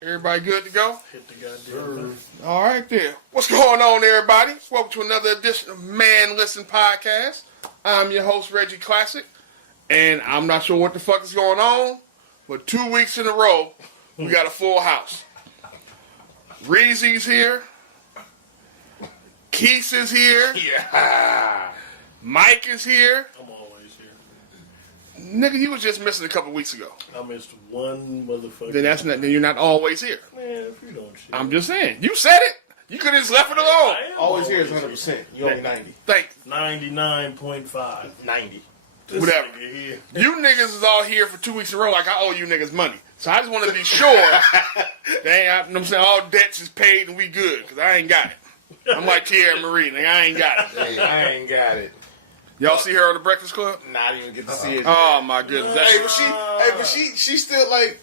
Everybody good to go? Hit the goddamn thing. All right, then. What's going on, everybody? Welcome to another edition of Man Listen Podcast. I'm your host, Reggie Classic, and I'm not sure what the fuck is going on, but 2 weeks in a row, we got a full house. Reezy's here. Keith is here. Yeah. Mike is here. I'm always here. Nigga, you was just missing a couple weeks ago. I missed one motherfucker. Then you're not always here. Man, if you don't shit. I'm just saying. You said it. You could have just left it alone. I am Always here is 100%. You only 90. Thank you. 99.5. 90. This Whatever. nigga here. You niggas is all here for 2 weeks in a row like I owe you niggas money. So I just want to be sure that ain't, I'm saying all debts is paid and we good, because I ain't got it. I'm like Tierra Marie, nigga, I ain't got it. Hey, I ain't got it. Y'all see her on the Breakfast Club? Not even get to see it. Oh my goodness. But she's still like,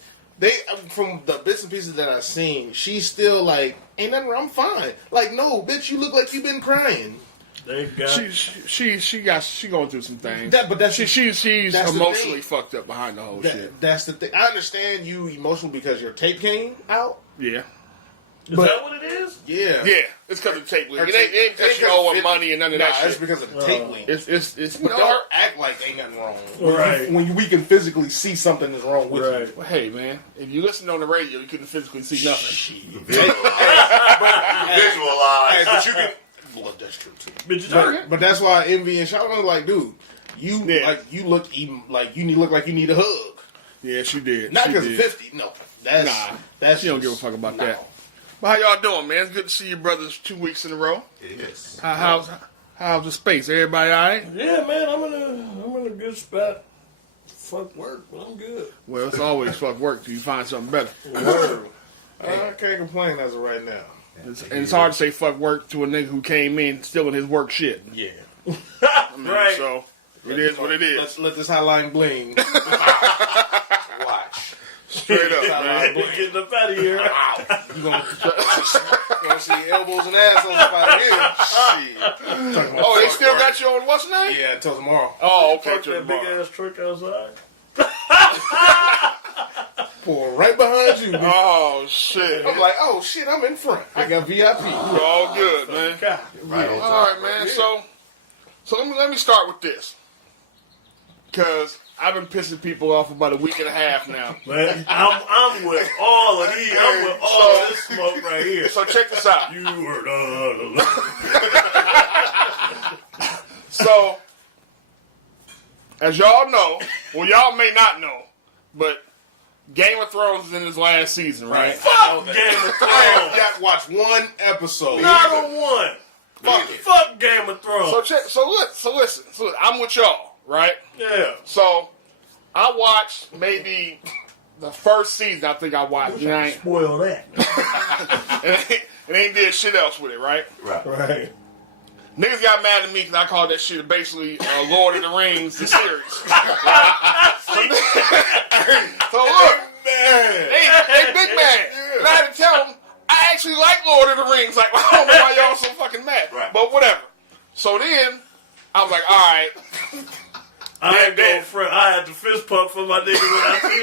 from the bits and pieces that I've seen, she's still like, ain't nothing wrong, I'm fine. Like, no, bitch, you look like you've been crying. They got. She going through some things. She's that's the emotionally thing. fucked up behind the whole shit. That's the thing. I understand you emotional because your tape came out. Yeah. Is but- that what it is? Yeah. Yeah. It's because of the tape leak. Her It ain't because she owe her money and none of that It's shit. because of the tape leak. It's But don't act like ain't nothing wrong. Right. When we can physically see something is wrong with you. Well, hey man, if you listen on the radio, you couldn't physically see nothing. Visualize. Hey, but you can. Well, that's true too. But that's why Envy and Shawn like, dude, you look even like you look like you need a hug. Yeah, she did. Not She because of did. 50. No, that's She don't give a fuck about that. But how y'all doing, man? It's good to see you brothers 2 weeks in a row. It is. How's the space? Everybody all right? Yeah, man, I'm in a good spot. Fuck work, but I'm good. Well, it's always fuck work till you find something better. I can't complain as of right now. It's hard to say fuck work to a nigga who came in still in his work shit. Yeah. I mean, Right. So it is what it is. Let's let this hotline bling. Watch. Straight up, man. Getting up out of here. You gonna see elbows and assholes out here. Shit. Oh, they still got you on what's the name? Yeah, until tomorrow. Oh, okay. Park till that big tomorrow. ass truck outside. Pull right behind you. Bitch. Oh shit! I'm like, oh shit, I'm in front. I got VIP. We're all good, man. God. Right on All top. right, man. So let me start with this, because I've been pissing people off about a week and a half now. Man, I'm with all of these. I'm with all of this smoke right here. So check this out. You were So, as y'all know, well, y'all may not know, but Game of Thrones is in its last season, right? Fuck Game of I Thrones. got watched one episode. Not a one. Fuck it. Fuck Game of Thrones. So listen. So I'm with y'all, right? Yeah. So I watched maybe the first season. I think I watched. You know, it Spoil that. ain't did shit else with it, right? Right. Niggas got mad at me because I called that shit basically Lord of the Rings, the series. So look, Man. hey, big man, and I had to tell him I actually like Lord of the Rings. Like, I don't know why y'all so fucking mad, Right. but whatever. So then I was like, all right. I had to fist pump for my nigga when I see him.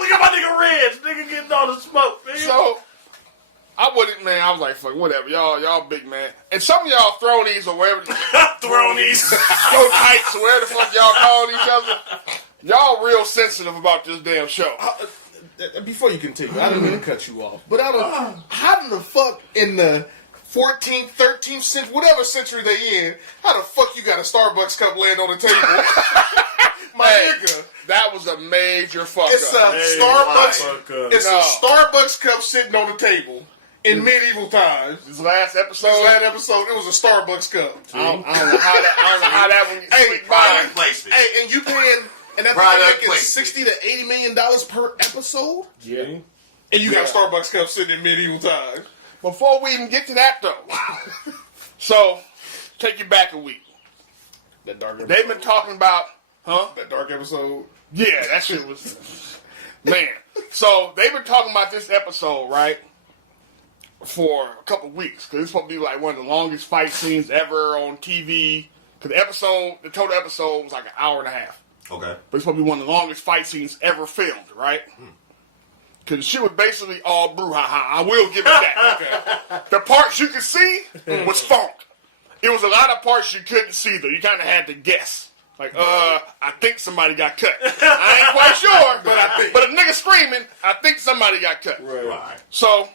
Look at my nigga Reg. Nigga getting all the smoke, man. So I wouldn't, man. I was like, fuck, whatever. Y'all big man. And some of y'all thronies or wherever, Thronies. so tights or wherever the fuck y'all calling each other. Y'all real sensitive about this damn show. Before you continue, I didn't mean to cut you off, but how in the fuck in the 14th, 13th century, whatever century they in, how the fuck you got a Starbucks cup laying on the table? My nigga. That was a major fuck It's up. It's a Starbucks cup sitting on the table in medieval times. This last episode, It was a Starbucks cup. I don't know how that one Hey, sneaked by. Hey, and you paying, and that thing making $60 to $80 million per episode, Yeah. and you got a Starbucks cup sitting in medieval times. Before we even get to that though, so take you back a week. That dark episode. They've been talking about, That dark episode. Yeah, that shit was, man. So they've been talking about this episode, right, for a couple weeks, because it's supposed to be like one of the longest fight scenes ever on TV. Because the total episode was like an hour and a half. Okay. But it's supposed to be one of the longest fight scenes ever filmed, right? Because she was basically all brouhaha. I will give it that. Okay. The parts you could see was funk. It was a lot of parts you couldn't see, though. You kind of had to guess. Like, I think somebody got cut. I ain't quite sure, but I think. But a nigga screaming, I think somebody got cut. Right. So,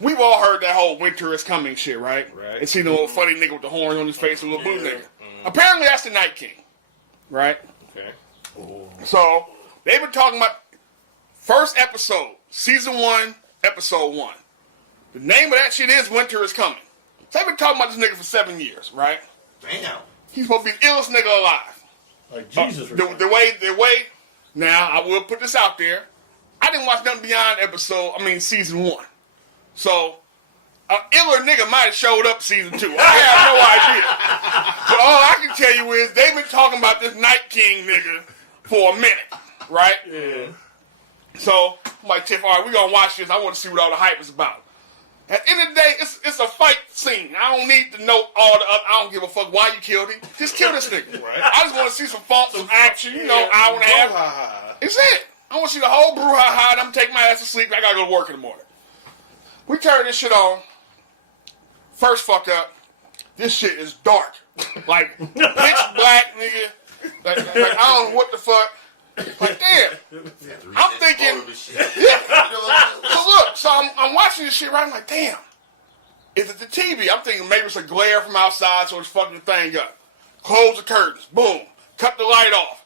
we've all heard that whole winter is coming shit, right? Right. And seen the little funny nigga with the horn on his face, a little blue nigga. Apparently, that's the Night King, right? Okay. So, they've been talking about first episode, season 1, episode 1. The name of that shit is Winter is Coming. So they've been talking about this nigga for 7 years, right? Damn. He's supposed to be the illest nigga alive. Like Jesus. The way. Now I will put this out there. I didn't watch nothing beyond season 1. So an iller nigga might have showed up season 2. I have no idea. But all I can tell you is they've been talking about this Night King nigga for a minute, right? Yeah. So I'm like, Tiff, all right, we gonna watch this. I want to see what all the hype is about. At the end of the day, it's a fight scene. I don't need to know all the other. I don't give a fuck why you killed him. Just kill this nigga. Right. I just want to see some funk, some action. Hour and a half. It's it. I want to see the whole brouhaha. And I'm taking my ass to sleep. I gotta go to work in the morning. We turn this shit on. First fuck up. This shit is dark. Like pitch black, nigga. Like I don't know what the fuck. Like damn. I'm thinking. So look, so I'm watching this shit right. I'm like, damn. Is it the TV? I'm thinking maybe it's a glare from outside, so it's fucking the thing up. Close the curtains. Boom. Cut the light off.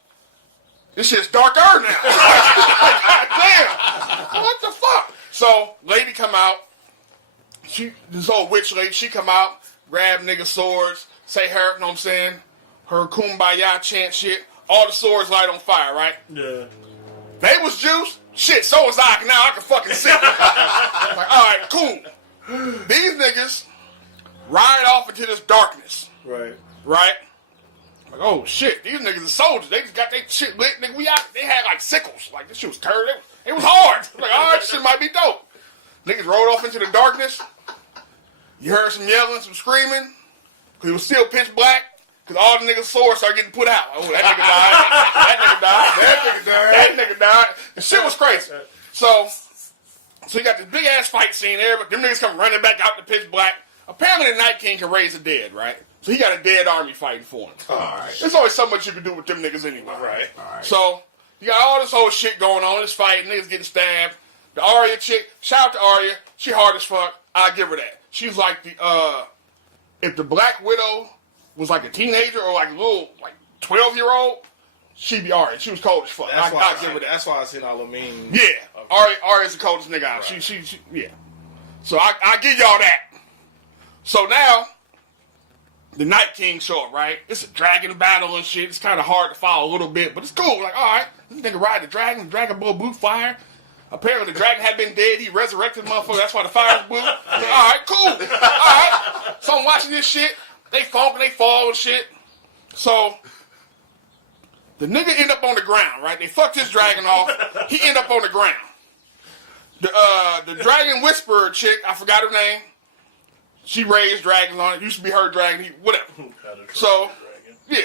This shit's darker now. God damn. What the fuck? So lady come out. This old witch lady. She come out, grab nigga swords, say her. You know what I'm saying? Her kumbaya chant shit. All the swords light on fire, right? Yeah. They was juice. Shit, so was I. Now I can fucking see. Like, all right, cool. These niggas ride off into this darkness. Right. Right? Like, oh shit, these niggas are soldiers. They just got their shit lit. Nigga, we out. They had like sickles. Like, this shit was turd. It was hard. Like, all right, this shit might be dope. Niggas rode off into the darkness. You heard some yelling, some screaming. Because it was still pitch black. Because all the niggas' swords started getting put out. Oh, that nigga died. That nigga died. The shit was crazy. So you got this big ass fight scene there, but them niggas come running back out the pitch black. Apparently the Night King can raise the dead, right? So he got a dead army fighting for him. Alright. There's always so much you can do with them niggas anyway. Alright. So you got all this whole shit going on, this fight, niggas getting stabbed. The Arya chick, shout out to Arya, she hard as fuck. I give her that. She's like the if the Black Widow was like a teenager or like a little 12-year-old, she'd be Arya. She was cold as fuck. I give her that. That's why I seen all the memes. Yeah, Arya's the coldest nigga out. Right. She yeah. So I give y'all that. So now the Night King show up, right? It's a dragon battle and shit. It's kind of hard to follow a little bit, but it's cool. Like, all right, this nigga ride the dragon blow blue fire. Apparently the dragon had been dead. He resurrected the motherfucker. That's why the fire's blue. Like, all right, cool. All right. So I'm watching this shit. They funk and they fall and shit. So the nigga end up on the ground, right? They fucked his dragon off. He end up on the ground. The dragon whisperer chick, I forgot her name. She raised dragons on it. Used to be her dragon. Whatever. So yeah,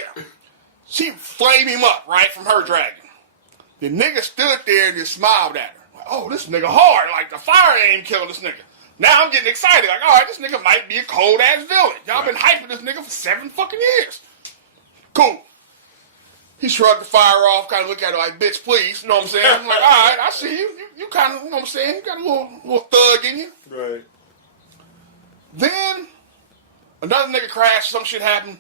she flamed him up right from her dragon. The nigga stood there and just smiled at her. Like, oh, this nigga hard. Like the fire ain't killing this nigga. Now I'm getting excited. Like, all right, this nigga might be a cold-ass villain. Y'all been hyping this nigga for 7 fucking years. Cool. He shrugged the fire off, kind of looked at her like, bitch, please. You know what I'm saying? I'm like, all right, I see you. You kind of, you know what I'm saying? You got a little thug in you. Right. Then, another nigga crashed. Some shit happened.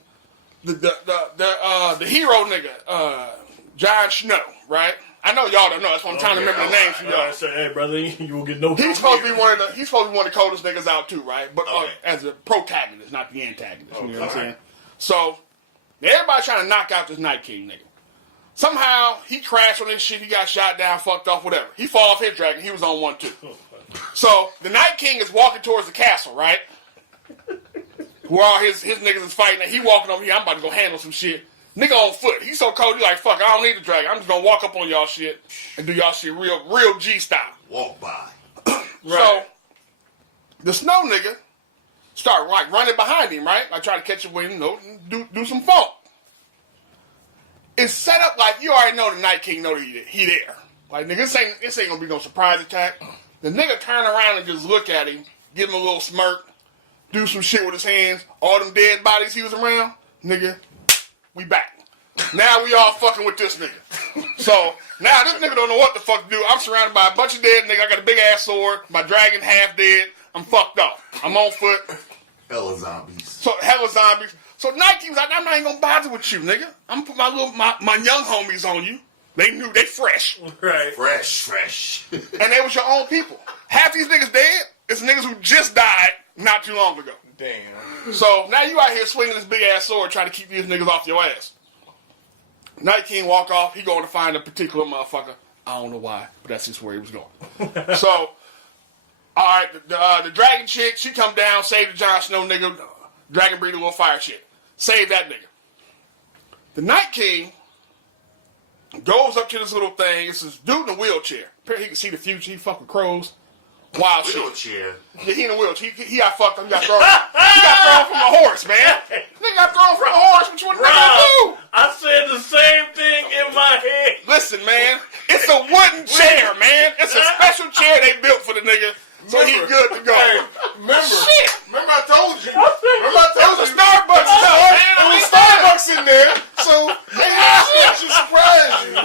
The hero nigga, Jon Snow, right? I know y'all don't know. That's why I'm trying to remember the names for y'all. I say, hey, brother, you will get no. He's supposed to be one of the coldest niggas out too, right? But as a protagonist, not the antagonist. You know what I'm saying? So everybody trying to knock out this Night King nigga. Somehow he crashed on this shit. He got shot down, fucked off, whatever. He fall off his dragon. He was on one too. So the Night King is walking towards the castle, right? Where all his niggas is fighting. And he walking over here. I'm about to go handle some shit. Nigga on foot. He's so cold. He's like, fuck, I don't need the dragon. I'm just gonna walk up on y'all shit and do y'all shit real G style. Walk by. Right. So the snow nigga start like running behind him, right? Like try to catch a wind, you know, do some funk. It's set up like you already know the Night King know he there. Like, nigga, this ain't gonna be no surprise attack. The nigga turn around and just look at him, give him a little smirk, do some shit with his hands. All them dead bodies he was around, nigga, we back. Now we all fucking with this nigga. So, now this nigga don't know what the fuck to do. I'm surrounded by a bunch of dead niggas. I got a big ass sword. My dragon half dead. I'm fucked up. I'm on foot. Hella zombies. So, hella zombies. So, Nike was like, I'm not even gonna bother with you, nigga. I'm gonna put my young homies on you. They fresh. Right. Fresh. And they was your own people. Half these niggas dead. It's niggas who just died not too long ago. Damn. So now you out here swinging this big ass sword trying to keep these niggas off your ass. Night King walk off. He going to find a particular motherfucker. I don't know why, but that's just where he was going. So, all right, the dragon chick, she come down, save the Jon Snow nigga, dragon breathe a little fire shit. Save that nigga. The Night King goes up to this little thing. It's this dude in a wheelchair. Apparently he can see the future. He fuck with crows. Wild shit. Wheelchair. Yeah, he in a wheelchair. He got fucked up. He got thrown from a horse, man. Nigga got thrown from a horse. What you want to do? I said the same thing in my head. Listen, man. It's a wooden chair, man. It's a special chair they built for the nigga. So he good to go. Hey, remember I told you. It was a Starbucks stuff, man. There was Starbucks in there, so maybe that should surprise you.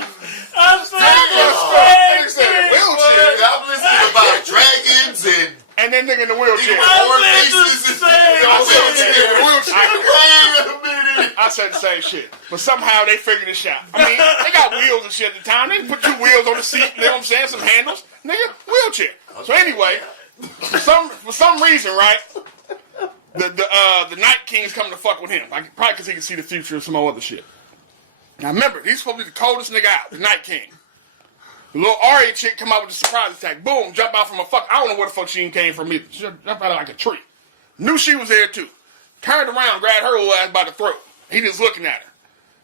I said the They same said a thing. wheelchair. I'm listening about dragons and And then nigga in the wheelchair. I said the same. I said the same shit. But somehow they figured this out. I mean, they got wheels and shit at the time. They put 2 wheels on the seat, you know what I'm saying? Some handles. Nigga, wheelchair. So anyway, for some reason, right, the Night King's coming to fuck with him. Like, probably because he can see the future or some other shit. Now remember, he's supposed to be the coldest nigga out, the Night King. The little Arya chick come out with a surprise attack. Boom, jump out from a fuck. I don't know where the fuck she came from either. She jumped out like a tree. Knew she was there too. Turned around, grabbed her little ass by the throat. He just looking at her.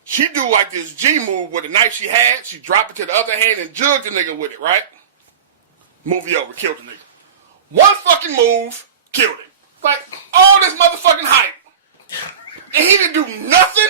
She do like this G move with the knife she had. She dropped it to the other hand and jugged the nigga with it, right? Movie over, killed the nigga. One fucking move, killed him. Like, all this motherfucking hype. And he didn't do nothing?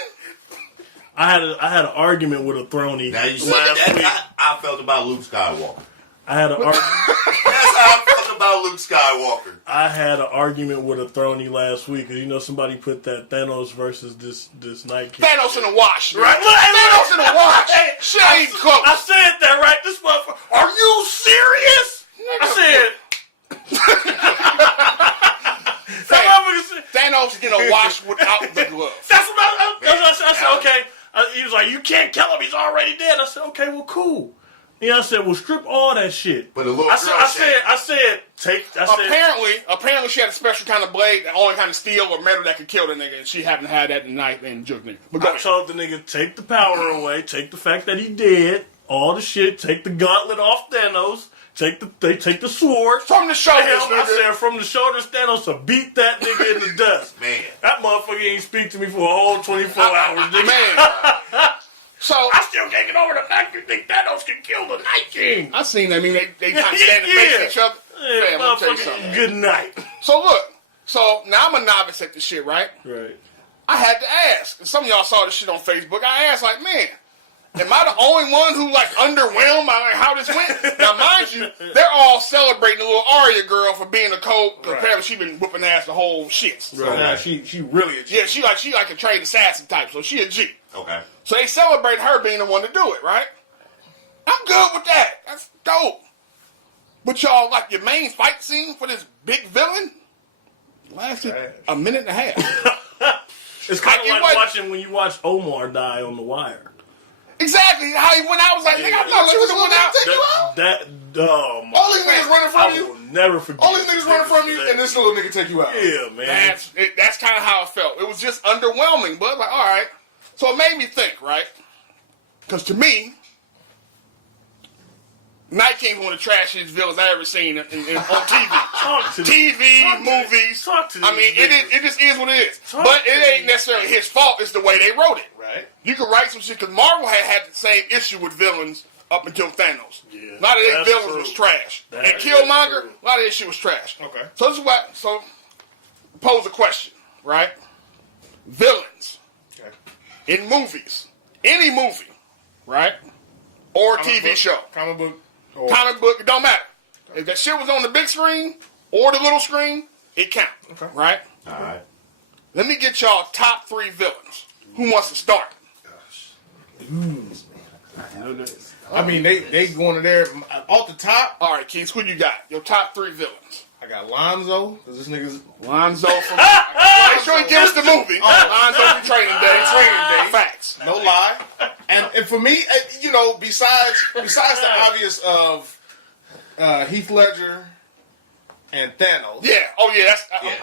I had an argument with a throny now you see last week. that I felt about Luke Skywalker. I had an argument. That's how I felt about Luke Skywalker. I had an argument with a throny last week. You know, somebody put that Thanos versus this Night King. Thanos in the wash. Right? Thanos in the wash. Hey, Shit ain't close. I said that, right? This motherfucker. Are you serious? I said. Thanos in a wash without the glove. That's what I said. Okay. He was like, you can't kill him. He's already dead. I said, okay, well, cool. Yeah, I said, well, strip all that shit. But a little I said, apparently she had a special kind of blade, the only kind of steel or metal that could kill the nigga, and she happened to have that knife and juke nigga. But I told the nigga, take the power away, take the fact that he dead, all the shit, take the gauntlet off Thanos, take the sword. From the shoulders, I said, from the shoulders, Thanos to beat that nigga in the dust. Man. That motherfucker ain't speak to me for a whole 24 hours, nigga. Man. So I still can't get over the fact you think Thanos can kill the Night King. I seen, they kind of stand and face each other. Yeah, Man, let me tell you something. good night. So look, now I'm a novice at this shit, right? Right. I had to ask. And some of y'all saw this shit on Facebook. I asked, like, man, am I the only one who, like, underwhelmed by how this went? Now, mind you, they're all celebrating the little Arya girl for being a cold. Right. Apparently, she been whooping ass the whole shit. So, Right. Now she really a G. yeah, she like a trained assassin type, so she a G. Okay. So they celebrate her being the one to do it, right? I'm good with that. That's dope. But y'all, like, your main fight scene for this big villain lasted a minute and a half. It's kind of Like, like watching when you watch Omar die on The Wire. Exactly how he went out. I was like, nigga, I'm not letting this one out. Oh my All these niggas running from I you. will never forget. All these niggas running from you, and this little nigga take you out. Yeah, man. That's kind of how it felt. It was just underwhelming, but like, all right. So it made me think, right? Because to me, Night King's one of the trashiest villains I ever seen on TV. Talk to TV, movies. Talk to I mean, it just is what it is. But it ain't necessarily his fault. It's the way they wrote it. Right. You could write some shit because Marvel had the same issue with villains up until Thanos. Yeah, a lot of their that's villains true. was trash. That And is Killmonger, true. a lot of their shit was trash. Okay. So this is what. So pose a question, right? Villains Okay. in movies, any movie, right, or Comic TV book, show. Comic book. comic book, it don't matter. If that shit was on the big screen or the little screen, it counts. Okay. Right? All right. Let me get y'all top 3 villains. Who wants to start? I mean, they going to there off the top. All right, Keith, who you got? Your top 3 villains. I got Lonzo, because this nigga's Lonzo from... Make sure he gives us the movie. Lonzo from Training Day. Facts. no lie. And for me, you know, besides the obvious of Heath Ledger and Thanos. Yeah. Oh yeah.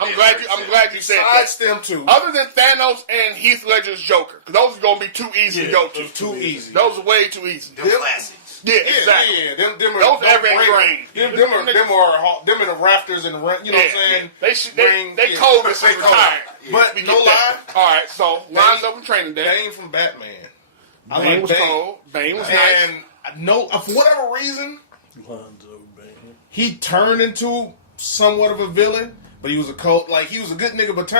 I'm glad you said that. Besides them two. Other than Thanos and Heath Ledger's Joker, because those are gonna be too easy to go to. Too easy. Those are way too easy. Them classics. Yeah, exactly. Yeah, them are Those are brain. Them in the rafters and the you know what I'm saying? They cold as they retired. But no lie, All right, so Lonzo from Training Day. Bane from Batman. Bane was cold. Bane was nice. And no, for whatever reason, Lonzo Bane. he turned into somewhat of a villain, but he was a he was a good nigga, but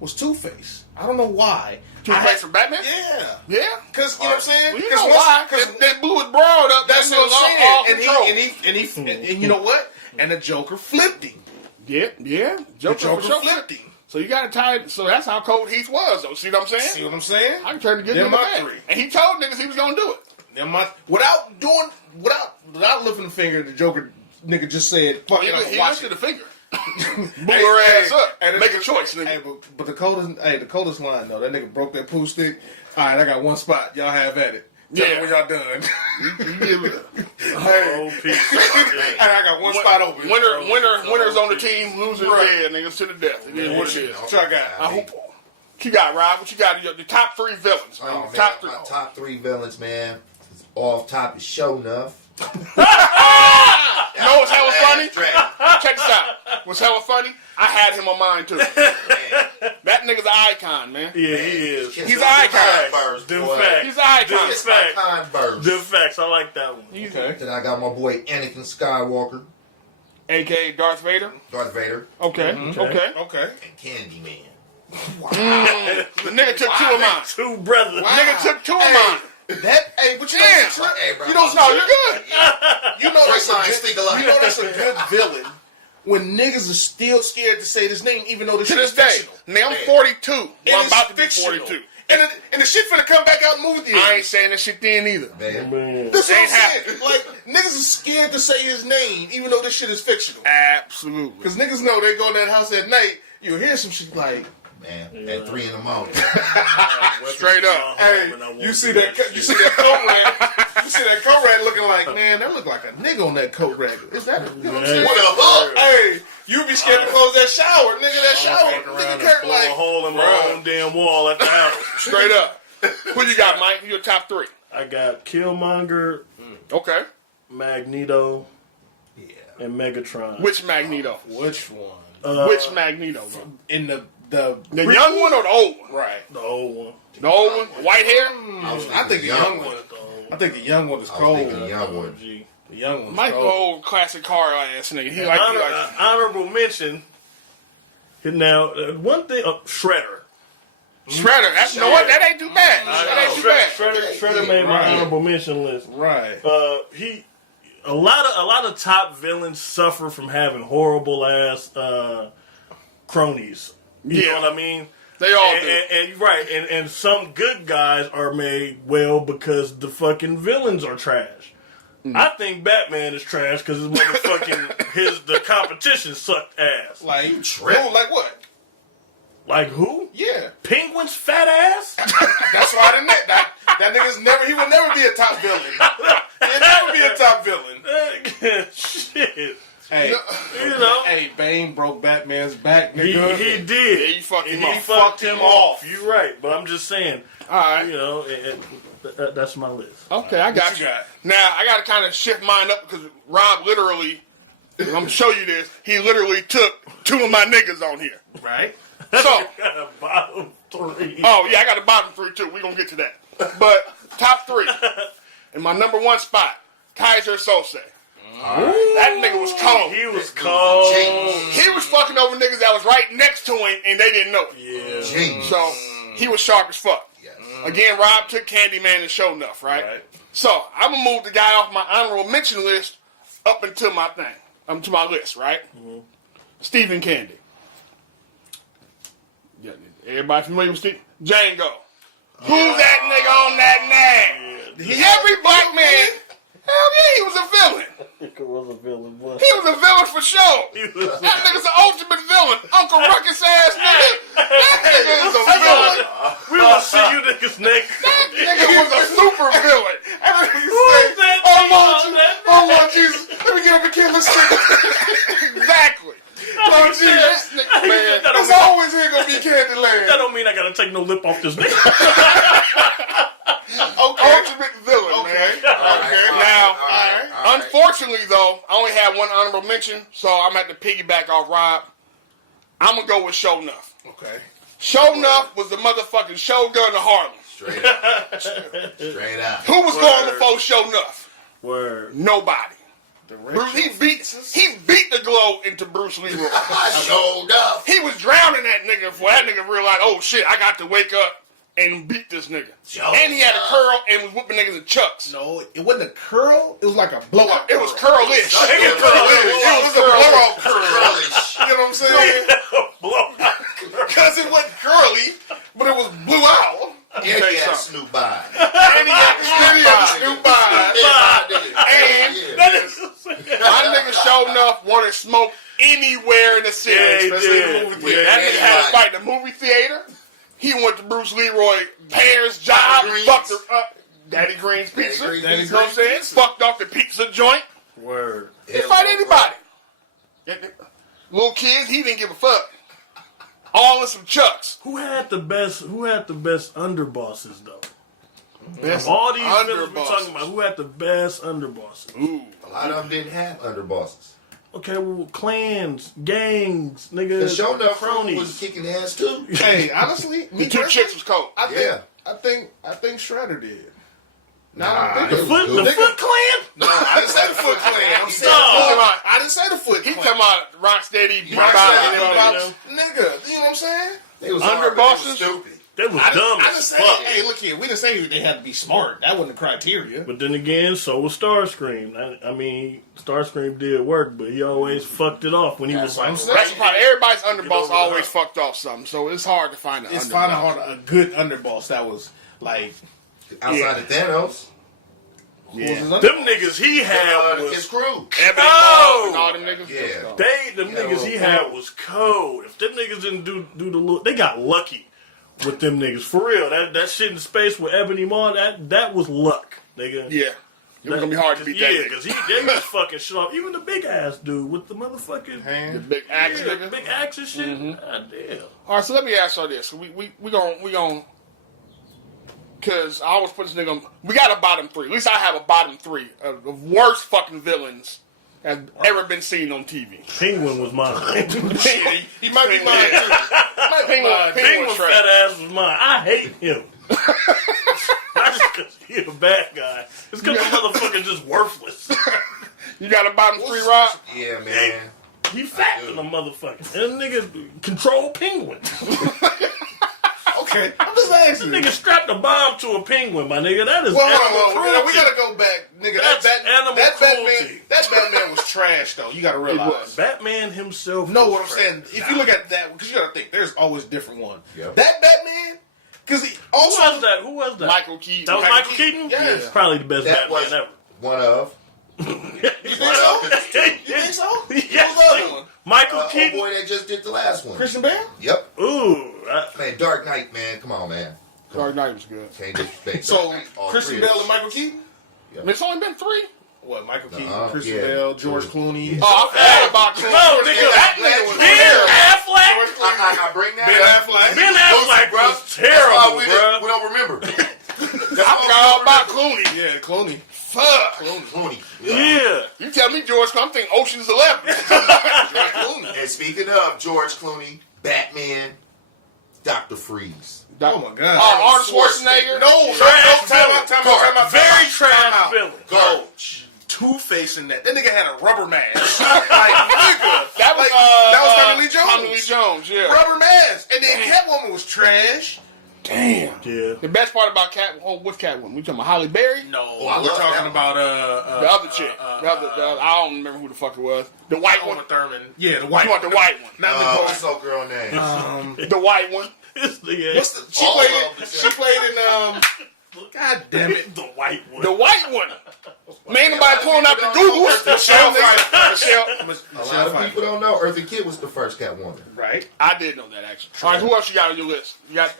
was Two-Face. I don't know why. Two-Face from Batman? Yeah. Yeah. Because, you know what I'm saying? Well, you know why? Because they blew his broad up. That's that what nigga I'm was saying. off control. And you know what? And the Joker flipped him. Yeah. Joker for sure. flipped him. So you got to tie it. So that's how cold Heath was, though. See what I'm saying? See what I'm saying? I can turn to get Them him my back. 3. And he told niggas he was going to do it. Without lifting the finger, the Joker nigga just said, fuck it, I'm He watch lifted it. the finger. Blew her ass up. Hey, Make a choice, nigga. Hey, but the coldest line though, that nigga broke that poo stick. All right, I got one spot. Y'all have at it. Tell me when y'all done. Whole piece. Hey, I got one spot open. Winners on the team, losers Right. yeah, niggas to the death. It is what it is. What y'all got? What you got, Rob? What you got? Your top 3 villains, man. Oh, man, top 3. my top 3 villains, man. Off top is Show Enough. You know what's hella funny? Dragon. Check this out. What's hella funny? I had him on mine too. That nigga's an icon, man. Yeah, he is. He's an icon. Birds, Them boy. facts. He's an icon. It's my kind birds. Them facts. I like that one. Okay. Then I got my boy Anakin Skywalker, AKA Darth Vader. Darth Vader, Okay. Okay. and Candyman. The nigga took 2 of mine. Two brothers. Nigga took 2 of mine. But you know, Damn. Hey, bro, you don't know. You're good. You know that's Great minds a think good. alike. You know that's a good villain. When niggas are still scared to say this name, even though this To shit this is day. fictional. Now I'm 42. Well, I'm It is about to be fictional. 42. And the shit finna come back out in movie theaters. I ain't saying that shit then either. Man. Man. That's what I'm Ain't saying. Like, niggas is scared to say his name, even though this shit is fictional. Absolutely. Because niggas know they go in that house at night, you'll hear some shit like, Man, at 3 in the morning. Straight up. hey, you see that coat rack, you see that coat rack looking like, man, that look like a nigga on that coat rack. Is that, you know what I'm saying? What a hook! Hey, you be scared to close that shower, nigga, that shower. Walk around Nigga and Kurt blow a like, hole in my bruh. own damn wall at the house. Straight up. Who you got, Mike? Your top 3. I got Killmonger, Okay. Magneto, yeah. and Megatron. Which Magneto? Which one? Which Magneto, bro? In the The young one or the old one? right. The old one. The old one? White hair? I think the young one. I think the young one is I was cold. thinking the young one. G. The young one's Mike, the cold. old classic car ass nigga. He like Honorable mention. Now, one thing, Shredder. Shredder. That's, you know what? That ain't too bad. That ain't too bad. Shredder made my Right. honorable mention list. Right. A lot of top villains suffer from having horrible ass cronies. You know what I mean? They all do. And right, and some good guys are made well because the fucking villains are trash. I think Batman is trash because his motherfucking the competition sucked ass. Like, trip. who, like what? Like who? Yeah. Penguin's fat ass? That's why I didn't. That nigga's never. He will never be a top villain. He'll never be a top villain. Shit. Hey, You know. hey, Bane broke Batman's back, He nigga. did. Yeah, you fucked him He off. fucked him off. You're right, but I'm just saying. All right. You know, that's my list. Okay, I got you. got? Now, I got to kind of shift mine up because Rob literally, I'm going to show you this, he literally took 2 of my niggas on here. Right. So, Got a bottom 3. oh, yeah, I got a bottom 3 too. We're going to get to that. But top 3. In my number 1 spot, Kaiser Sose. That nigga was cold. He was cold. He was fucking over niggas that was right next to him and they didn't know it. Yeah. Genius. So, he was sharp as fuck. Yes. Again, Rob took Candyman and Show Enough, right? So I'm gonna move the guy off my honorable mention list up into my thing, to my list, right? Mm-hmm. Stephen Candy. Yeah, everybody familiar with Steve? Django. Who's that nigga on that name? Every black man. Hell yeah, he was a villain. He was a villain, boy. He was a villain for sure. That nigga's an ultimate villain. Uncle Ruckus ass nigga. That nigga is a villain. We will see you niggas next. That nigga was a super villain. Who is that? Oh Lord Jesus. Let me get up and kill this nigga. Exactly. Lord Jesus. Man, there's always here gonna be Candyland. That don't mean I gotta take no lip off this nigga. Ultimate villain, man. Okay. Now, unfortunately, though, I only had one honorable mention, so I'm going to have to piggyback off Rob. I'm going to go with Show Nuff. Okay. Show Nuff was the motherfucking Shogun of Harlem. Straight up. Straight up. Who was going before Show Nuff? Word. Nobody. He beat the glow into Bruce Leroy. Showed up. He was drowning that nigga before that nigga realized, oh shit, I got to wake up and beat this nigga. And he had a curl and was whooping niggas in chucks. No, it wasn't a curl. It was like a blowout. It was curlish. It was a blowout curl. You know what I'm saying? Because it wasn't curly, but it was blew out. And he had Snoop by. And he had Snoop by. And my nigga Show Nuff wanted smoke anywhere in the city. Yeah, especially in the movie theater. That nigga had to fight in the movie theater. He went to Bruce Leroy Pear's job, fucked up Daddy Green's pizza. You know what I'm saying? Fucked off the pizza joint. Word. He fight anybody. Little kids, he didn't give a fuck. All in some chucks. Who had the best underbosses though? Best all these villains we're underbosses. talking about, who had the best underbosses? Ooh. A lot of them didn't have underbosses. Okay, well, clans, gangs, nigga, The show enough cronies. was kicking ass too. Hey, honestly, The two chicks was cold. I think Shredder did. The The Foot Clan? No, I didn't say the Foot Clan. I'm saying I didn't say the Foot He Clan. talking about Rocksteady, Nigga, you know what I'm saying? They was Underbosses? stupid. That was dumb I as didn't say, fuck. hey, look here, we didn't say they had to be smart. That wasn't the criteria. But then again, so was Starscream. I mean, Starscream did work, but he always fucked it off when he was like, That's probably everybody's underboss always fucked off something, so it's hard to find It's finding a good underboss that was like Outside of Thanos, them niggas he had his was crew. cold. And all them niggas. Yeah. them niggas he had was cold. If them niggas didn't do the look, they got lucky with them niggas for real. That shit in space with Ebony Maw, that was luck, nigga. Yeah. It was gonna be hard to beat that. Yeah, nigga. because they was fucking shit off. Even the big ass dude with the motherfucking The big axe yeah, nigga. big axe and shit. God damn. All right, so let me ask y'all this. We gon' because I always put this nigga on. We got a bottom three. At least I have a bottom three of worst fucking villains have ever been seen on TV. Penguin was mine. he might be mine too. Penguin fat ass was mine. I hate him. Not just because he's a bad guy. It's because the motherfucker's just worthless. You got a bottom three, Rob? Yeah, man. He fat than a motherfucker. And nigga control penguin. Okay, I'm just asking. Nigga strapped a bomb to a penguin, my nigga. That is Well, animal cruelty. we gotta go back, nigga. That's animal cruelty. That Batman was trash, though. You gotta realize. Batman himself. No, what I'm was saying, if you look at that, because you gotta think, there's always a different one. Yep. That Batman, because he Who also was that? Michael Keaton. That was Michael Keaton? Yes. Yeah. Probably the best That Batman was ever. one of. You think so? You think so? Yes. What was the other one? Michael Oh Keaton. boy, they just did the last one. Christian Bale? Yep. Ooh. Man, Dark Knight, man. Come on, man. Dark Knight was good. Can't disrespect So, Dark Knight. All Christian three of Bale us. and Michael Keaton? I mean, it's only been three. What, Michael Keaton, Uh-uh, Christian yeah. Bale, George Clooney? Oh, I forgot about Clooney. No, nigga. That nigga was Ben terrible. Affleck. I bring that Ben up. Affleck? Ben Affleck Bro, was terrible, that's why bro. we don't remember. I forgot all about Clooney. Yeah, Clooney. Fuck. Clooney. Yeah. You tell me, George, I'm thinking Ocean's 11. George Clooney. And speaking of George Clooney, Batman, Dr. Freeze. Oh my God. Arnold Schwarzenegger. No, Trash time out. Very trash villain. Garbage. Two-Face in that. That nigga had a rubber mask. Like, nigga. That was that was Tommy Lee Jones. Tommy Lee Jones, yeah. Rubber mask. And then Catwoman was trash. Damn. Yeah. The best part about what's Catwoman? We talking about Halle Berry? No, I we're love talking that about The other chick. The other, I don't remember who the fuck it was. The white one. Uma Thurman. Yeah, the white You want the white one? Not What's the that girl name? The white one. It's the She All played of in. them. She played in. God damn it. the white one. The white one. Man, nobody pulling out the Google. Michelle. A lot of people don't know Eartha Kitt was the first Catwoman. Right. I did know that actually. All right, who else you got on your list? You got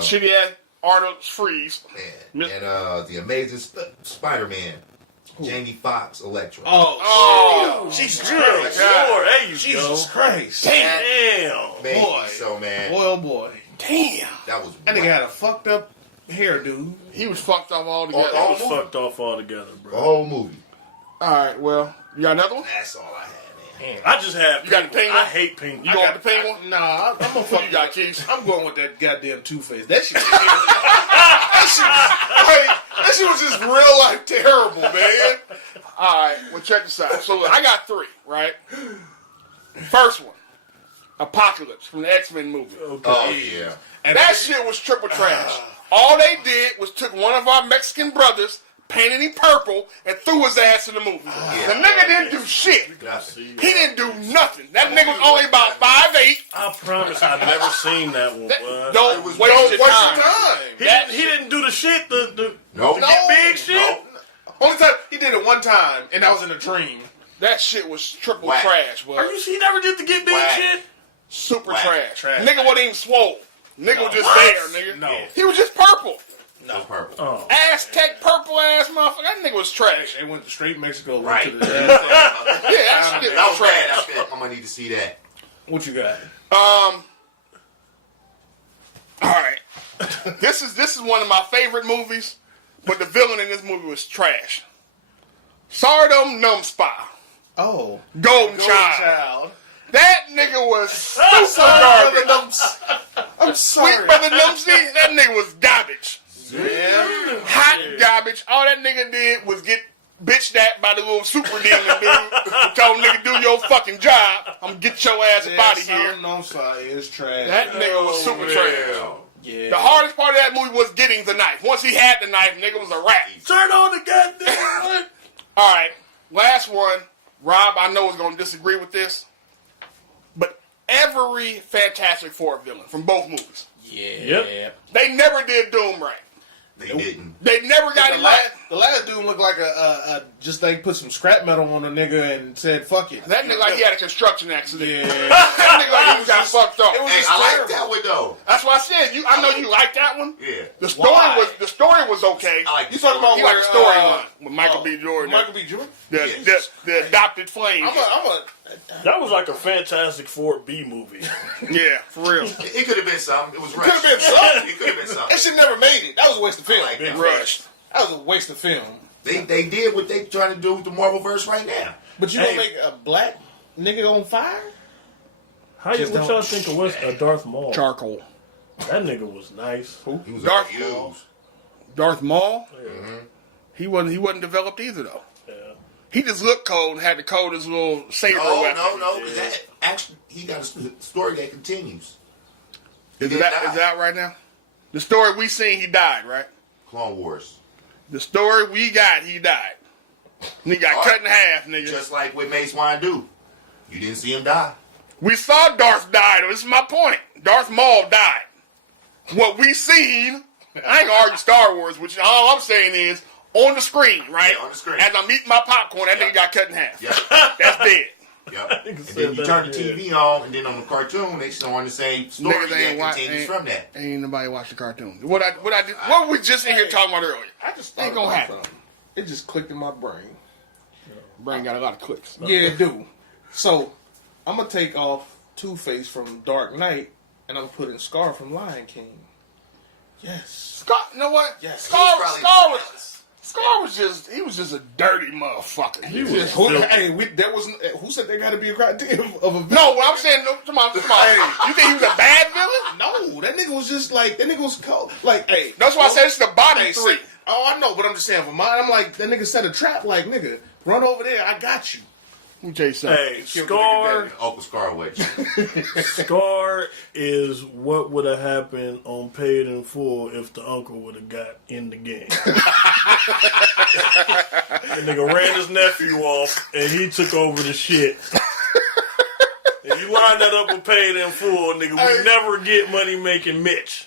shitty ass Arnold Freeze. And the Amazing Spider-Man. Jamie Foxx, Elektra. Oh, Jesus Good Christ. Lord, there you Jesus go. Christ. Damn. Man, boy. so man, Boy, oh boy. damn. that was That nigga had a fucked up hairdo. He was fucked up altogether. Oh, He was fucked off altogether, the bro. whole movie. All right, well, you got another one? That's all I had, man. I just have. You got the Penguin. Penguin? I hate Penguin. You going with the Penguin? Nah, I'm gonna Fuck you got, Keith. I'm going with that goddamn Two-Face. That shit. that shit was just real life terrible, man. All right, well, check this out. So I got three, right? First one, Apocalypse from the X-Men movie. Oh yeah. And That shit was triple trash. All they did was took one of our Mexican brothers, painted him purple, and threw his ass in the movie. The nigga didn't do shit. Nothing. He didn't do nothing. That nigga was only about 5'8". I promise I've never seen that one. Bud. Don't was- waste Don't your waste time. your time. He didn't do the shit. The Nope. get big shit. Nope. Only time he did it one time, and that was in a dream. That shit was triple Whack. trash, Are boy. you? He never did the get big Whack. shit. Super Whack. trash. Trash. Nigga wasn't even swole. Nigga was just What? there, nigga. No. He was just purple. No purple. Oh. Aztec purple ass motherfucker. That nigga was trash. They went straight Mexico. Right. To the, Yeah, that shit That was was bad. trash. That's bad. I'm gonna need to see that. what you got? All right. This is one of my favorite movies, but the villain in this movie was trash. Sardom Numspa, Oh, Golden Child. That nigga was super garbage. I'm Sweet sorry. brother Numpsy, that nigga was garbage. Yeah. Hot garbage. All that nigga did was get bitched at by the little super demon dude who told him, nigga, do your fucking job. I'm gonna get your ass up out of here. No, sorry, it's trash. That nigga was super trash. yeah. The hardest part of that movie was getting the knife. Once he had the knife, nigga was a rat. Turn on the goddamn. All right, last one. Rob, I know is going to disagree with this, but every Fantastic Four villain from both movies, Yep. they never did Doom right. They didn't. They never got him right. The last dude looked like a just they put some scrap metal on a nigga and said fuck it. That nigga like he had a construction accident. Yeah. That nigga like he got fucked up. It was Hey, just I like terrible. that one though. That's why I said I know you like that one. Yeah. The story Why? was okay. I like You talking about You like the storyline with Michael oh, B. Jordan, Michael B. Jordan? the adopted flame. That was like a Fantastic Four B movie. Yeah, for real. It could have been something. It was Could have rushed. been something. It could have been something. That shit never made it. That was a waste of film. I like that. Rushed. That was a waste of film. They did what they trying to do with the Marvel verse right now. But you Hey. gonna make a black nigga on fire? What Just y'all don't- think of what's a Darth Maul? Charcoal. That nigga was nice. He was Darth used. Maul. Darth Maul. Yeah. He wasn't developed either though. Yeah. He just looked cold and had the coldest little saber No, weapon. no. That actually, he got a story that continues. Is He it did out, die. is it out right now? The story we seen, he died, right? Clone Wars. The story we got, he died. And he got cut in half, nigga. Just like what Mace Windu. You didn't see him die. We saw Darth die, though. This is my point. Darth Maul died. What we seen, I ain't gonna argue Star Wars, which all I'm saying is, on the screen, right? Yeah, on the screen. As I'm eating my popcorn, that Yeah. nigga got cut in half. Yeah. That's dead. Yep. And said then you that, turn the yeah. TV on, and then on the cartoon, they showing the same story Niggas ain't that wa- continues ain't- from that. Ain't nobody watch the cartoon. What we just in here talking about earlier. I just Ain't thought gonna about happen. something. It just clicked in my brain. Brain got a lot of clicks. Yeah, it do. So I'm gonna take off Two-Face from Dark Knight, and I'm gonna put in Scar from Lion King. Yes. Scar, you know what? Yes. Scar was just a dirty motherfucker. He was just, Who said there got to be a criteria of a villain? no, what I'm saying, come on. You think he was a bad villain? No, that nigga was just like, that nigga was cold. Like, hey. That's why I said it's the bottom Hey, three. Oh, I know, but I'm just saying, for mine, I'm like, that nigga set a trap, like, nigga, run over there, I got you. Let me tell you something. Hey, Scar. Uncle Scar Wedge. Scar is what would have happened on Paid in Full if the uncle would have got in the game. That nigga ran his nephew off and he took over the shit. And you line that up with Paid in Full, nigga, we never get money making Mitch.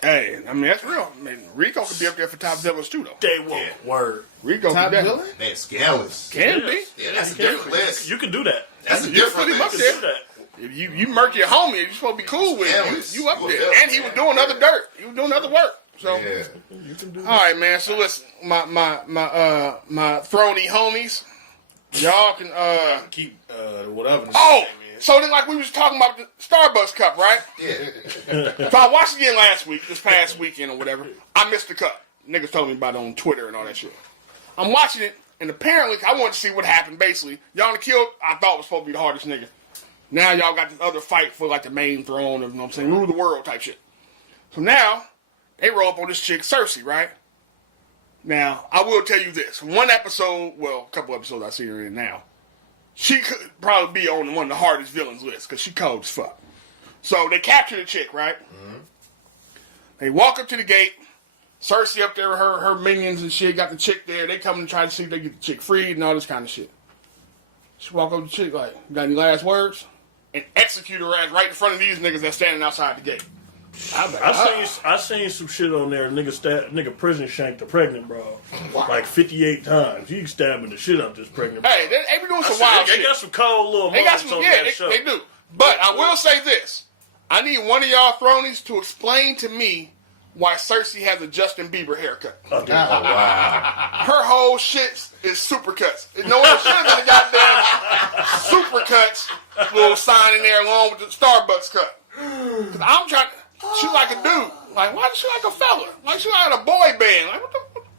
Hey, I mean, that's real. I mean, Rico could be up there for top villains too, though. Day one. Yeah. Word. Rico Top could be villain? Man, Scandalous. Can be. Yeah, that's a You can. different list. You can do that. That's a You different put him up list. You can do that. If you murk your homie, you're supposed to be cool with him. You up there. And he was doing other dirt. He was doing other work. So, Yeah. You can do all that. right, man. So listen, my throny homies, y'all can Keep whatever. Oh, so then like we was talking about the Starbucks cup, right? Yeah. So I watched it again this past weekend or whatever. I missed the cup. Niggas told me about it on Twitter and all that shit. I'm watching it, and apparently I wanted to see what happened. Basically, Y'all killed. I thought was supposed to be the hardest nigga. Now y'all got this other fight for like the main throne of, you know what I'm saying, rule the world type shit. So now they roll up on this chick Cersei, right? Now I will tell you this: one episode, well, a couple episodes I see her in now. She could probably be on one of the hardest villains list because she cold as fuck. So they capture the chick, right? Mm-hmm. They walk up to the gate. Cersei up there with her minions and shit. Got the chick there. They come and try to see if they get the chick freed and all this kind of shit. She walk up to the chick like, got any last words? And execute her ass right in front of these niggas that's standing outside the gate. I seen some shit on there. Nigga prison shanked a pregnant bro like 58 times. He stabbing the shit out this pregnant. Hey, they be doing some wild shit. They got some cold little They got moments some, on yeah, that show. they do. But I will say this: I need one of y'all thronies to explain to me why Cersei has a Justin Bieber haircut. Oh, wow. Her whole shit is supercuts. No one should have been a goddamn supercuts little sign in there along with the Starbucks cup. Cause I'm trying. She like a dude. Like, why does she like a fella? Like she like a boy band. Like what the?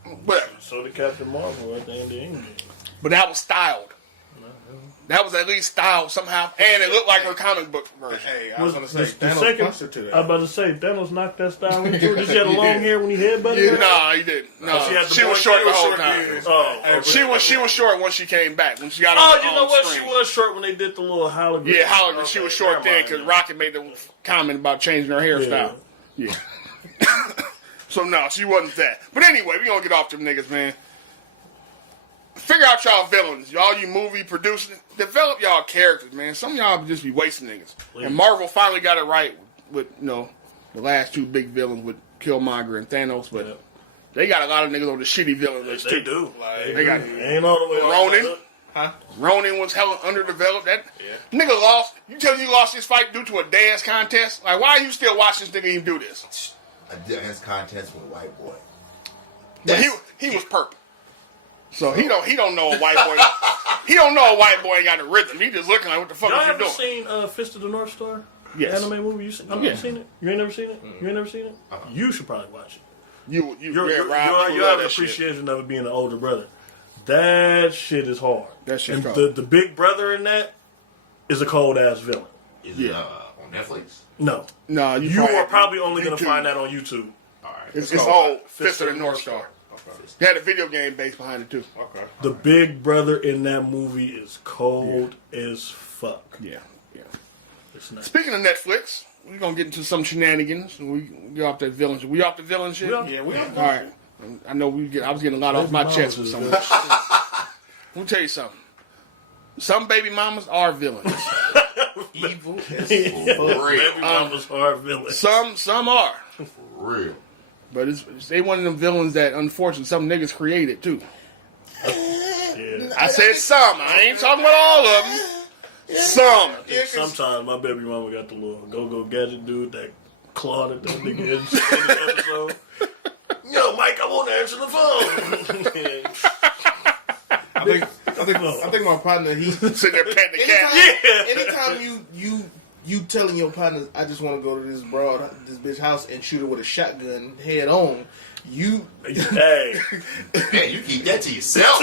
Whatever. So did Captain Marvel at the end of England. But that was styled. That was at least styled somehow, and it looked like her comic book version. Hey, I was going to say, the Thanos second, punched her to that. I was about to say, Thanos knocked that style into her. Did she have long hair when he headbutted her? No, he didn't. No, she was short the whole time. She was short once she came back. When she got on you know what? She was short when they did the little hologram. Yeah, hologram. She was short then because Rocket made the comment about changing her hairstyle. Yeah. So no, she wasn't that. But anyway, we gonna get off them niggas, man. Figure out y'all villains. Y'all you movie producers. Develop y'all characters, man. Some of y'all just be wasting niggas. Please. And Marvel finally got it right with the last two big villains with Killmonger and Thanos, but they got a lot of niggas on the shitty villain list too. They do. They got ain't all the way Ronin. Ronin was hella underdeveloped. That nigga lost. You tell me you lost this fight due to a dance contest? Like, why are you still watching this nigga even do this? A dance contest with a white boy. But he was purple. So he don't know a white boy. He don't know a white boy ain't got the rhythm. He just looking like, what the fuck Y'all is you ever doing? seen Fist of the North Star? Yes. Anime movie? You seen it? You ain't never seen it? You ain't never seen it? Uh-huh. You should probably watch it. You You have an appreciation of it being an older brother. That shit is hard. That shit's and hard. the big brother in that is a cold ass villain. Is it on Netflix? No. No, You are probably only going to find that on YouTube. All right. It's called Fist of the North Star. They had a video game based behind it too. Okay. The big brother in that movie is cold as fuck. Yeah. It's not. Speaking of Netflix, we're gonna get into some shenanigans. We get off that villain shit. We off the villain shit? Yeah, we are. All right. I know I was getting a lot off my chest with some of this shit. Let me tell you something. Some baby mamas are villains. Evil as Baby mama's hard villain. Some are. For real. But they one of them villains that unfortunately some niggas created too. Yeah. I said some. I ain't talking about all of them. Some. Sometimes my baby mama got the little go-go gadget dude that clawed at that nigga in the episode. Yo, Mike, I want to answer the phone. I think my partner, he Sitting there petting the cat. anytime you telling your partner, I just want to go to this bitch house and shoot her with a shotgun head on. Hey. Man, you keep that to yourself.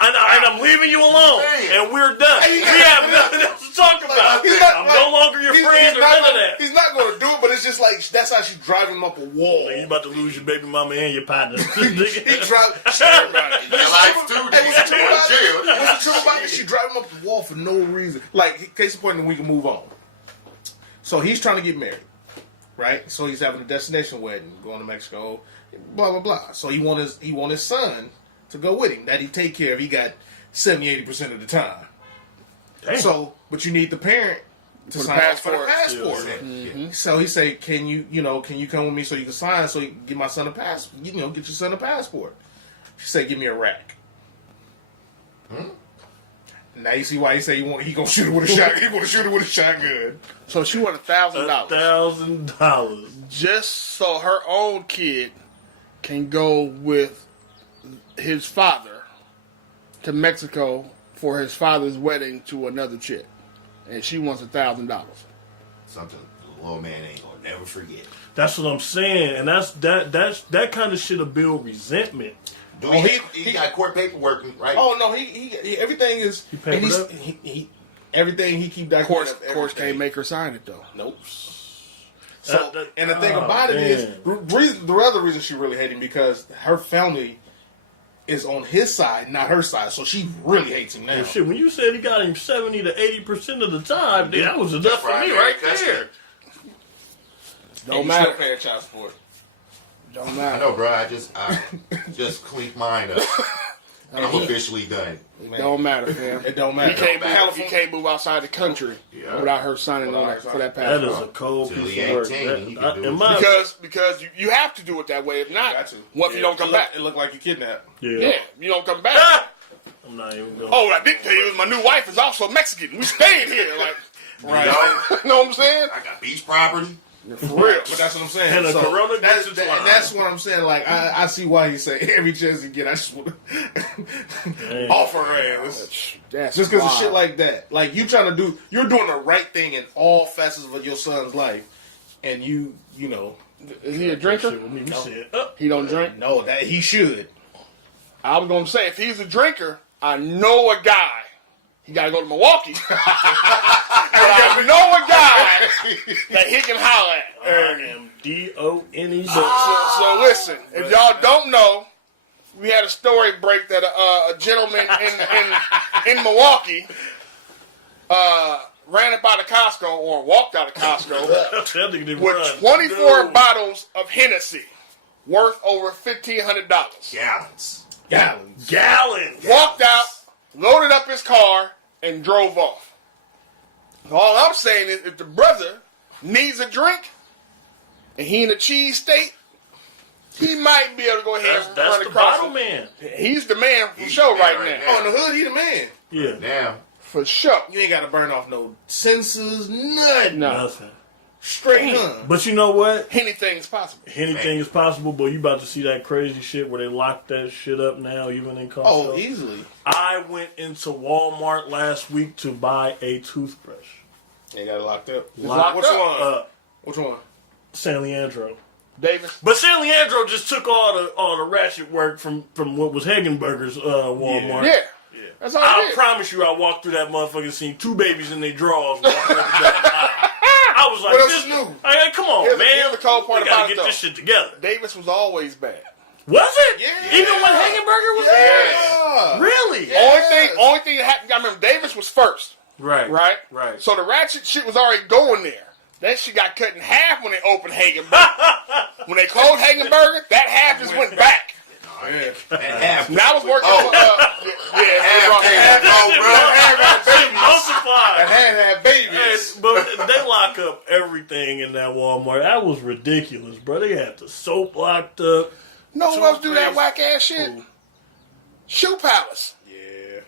And I'm leaving you alone, and we're done. We have nothing else to talk about. I'm no longer your friend or none of that. He's not going to do it, but it's just like that's how side, she's driving him up a wall. You about to lose your baby mama and your partner. He drive everybody. Your life too. Hey, what's the truth about Jail. it? What's the truth about it? She driving him up the wall for no reason. Like, case in point, and we can move on. So he's trying to get married, right? So he's having a destination wedding, going to Mexico, blah blah blah. So he want his son to go with him, that he take care of. He got 70-80% of the time. Damn. So, but you need the parent to For the sign off for the passport. passport. Yeah. So he say, "Can you come with me so you can sign, so you can get my son a pass, get your son a passport?" She said, "Give me a rack." Now you see why he say he gonna shoot it with a shotgun. He want to shoot it with a shotgun. So she won $1,000 $1,000. just so her own kid can go with his father to Mexico for his father's wedding to another chick, and she wants $1,000. Something the little man ain't gonna never forget. That's what I'm saying, and that kind of shit'll build resentment. Do Oh, he got court paperwork, right? Oh no, he everything is papered and up? he everything he keep Of course, documenting. of course, can't make her sign it though. Nope. So and the thing oh, about it man. is the other reason she really hates him because her family is on his side, not her side. So she really hates him now. And shit, when you said he got him 70 to 80% of the time, that was enough for me right there. Don't matter. Paying child support. Don't I matter. know, bro. I just cleaned mine up. I'm officially done. Don't matter, fam. It don't He matter. can't move outside the country without her signing on that, for that That is passport. a cold Till piece he of work. 18, he can do it. Because you have to do it that way. If not, Got to. what if you don't come back? It look like you kidnapped. Yeah, you don't come back. I'm not even going. Oh, I didn't tell you, my new wife is also Mexican. We stayed here, like, Right. you know what I'm saying? I got beach property. For real. But that's what I'm saying. And a Corona that's, gets its line. that's what I'm saying. Like I see why he say every chance he get, I just want to off her ass. That's Just because of wild. shit like that. Like you're doing the right thing in all facets of your son's life, and you know, Is he a drinker? Shit with me, we No. said, He don't drink. no, that he should. I was gonna say if he's a drinker, I know a guy. He gotta go to Milwaukee. I know a guy that he can holler at. I am DONE. So listen, if y'all don't know, we had a story break that a gentleman in Milwaukee ran up out of Costco or walked out of Costco with 24 bottles of Hennessy worth over $1,500. Gallons. Gallons. Walked out, loaded up his car, and drove off. All I'm saying is if the brother needs a drink and he in a cheese state, he might be able to go ahead and That's run the across bottom him. man. He's the man for He's sure the man right right now. now. On the hood, he the man. Yeah. Now, For sure. You ain't got to burn off no senses, nothing. No. Nothing. Straight gun. But you know what? Anything's possible. Anything is possible, but you about to see that crazy shit where they lock that shit up now, even in Costco. Oh, easily. I went into Walmart last week to buy a toothbrush. They got it locked up. Locked Which up. one? Which one? San Leandro. Davis. But San Leandro just took all the ratchet work from what was Hagenberger's Walmart. Yeah. That's all I it is. promise you, I walked through that motherfucker, seen two babies in their drawers walking up and down the aisle. I was like, What else this, is new? Like, come on, Here's man. here's the cold part we gotta about it, get though. this shit together. Davis was always bad. Was it? Yeah. Even when Hagenberger was there? Yeah. Really? Yeah. Only thing that happened, I remember Davis was first, Right. right? Right. So the ratchet shit was already going there. That shit got cut in half when they opened Hagenberger. When they closed Hagenberger, that half just went back. Yeah. that half. Now I was working Oh. for, Half, bro. Multiplied. Had babies. But they lock up everything in that Walmart. That was ridiculous, bro. They had the soap locked up. No one else do that Toothpaste. whack ass shit. Ooh. Shoe Palace. Yeah.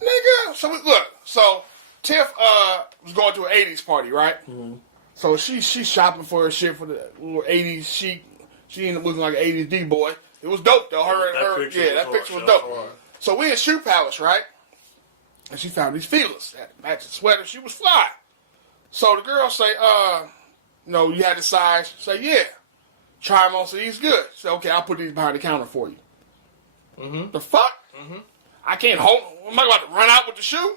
Nigga. So Tiff was going to an 80s party, right? Mm-hmm. So she's shopping for her shit for the little 80s chic. She ended up looking like an 80s D-boy. It was dope though. That picture was was dope. hard. So we in Shoe Palace, right? And she found these feelers. Had a matching sweater. She was fly. So the girl say, you had the size. Say, yeah. Try them on. Say, he's good. Say, okay, I'll put these behind the counter for you. Mm-hmm. The fuck? Mm-hmm. I can't hold. Am I about to run out with the shoe?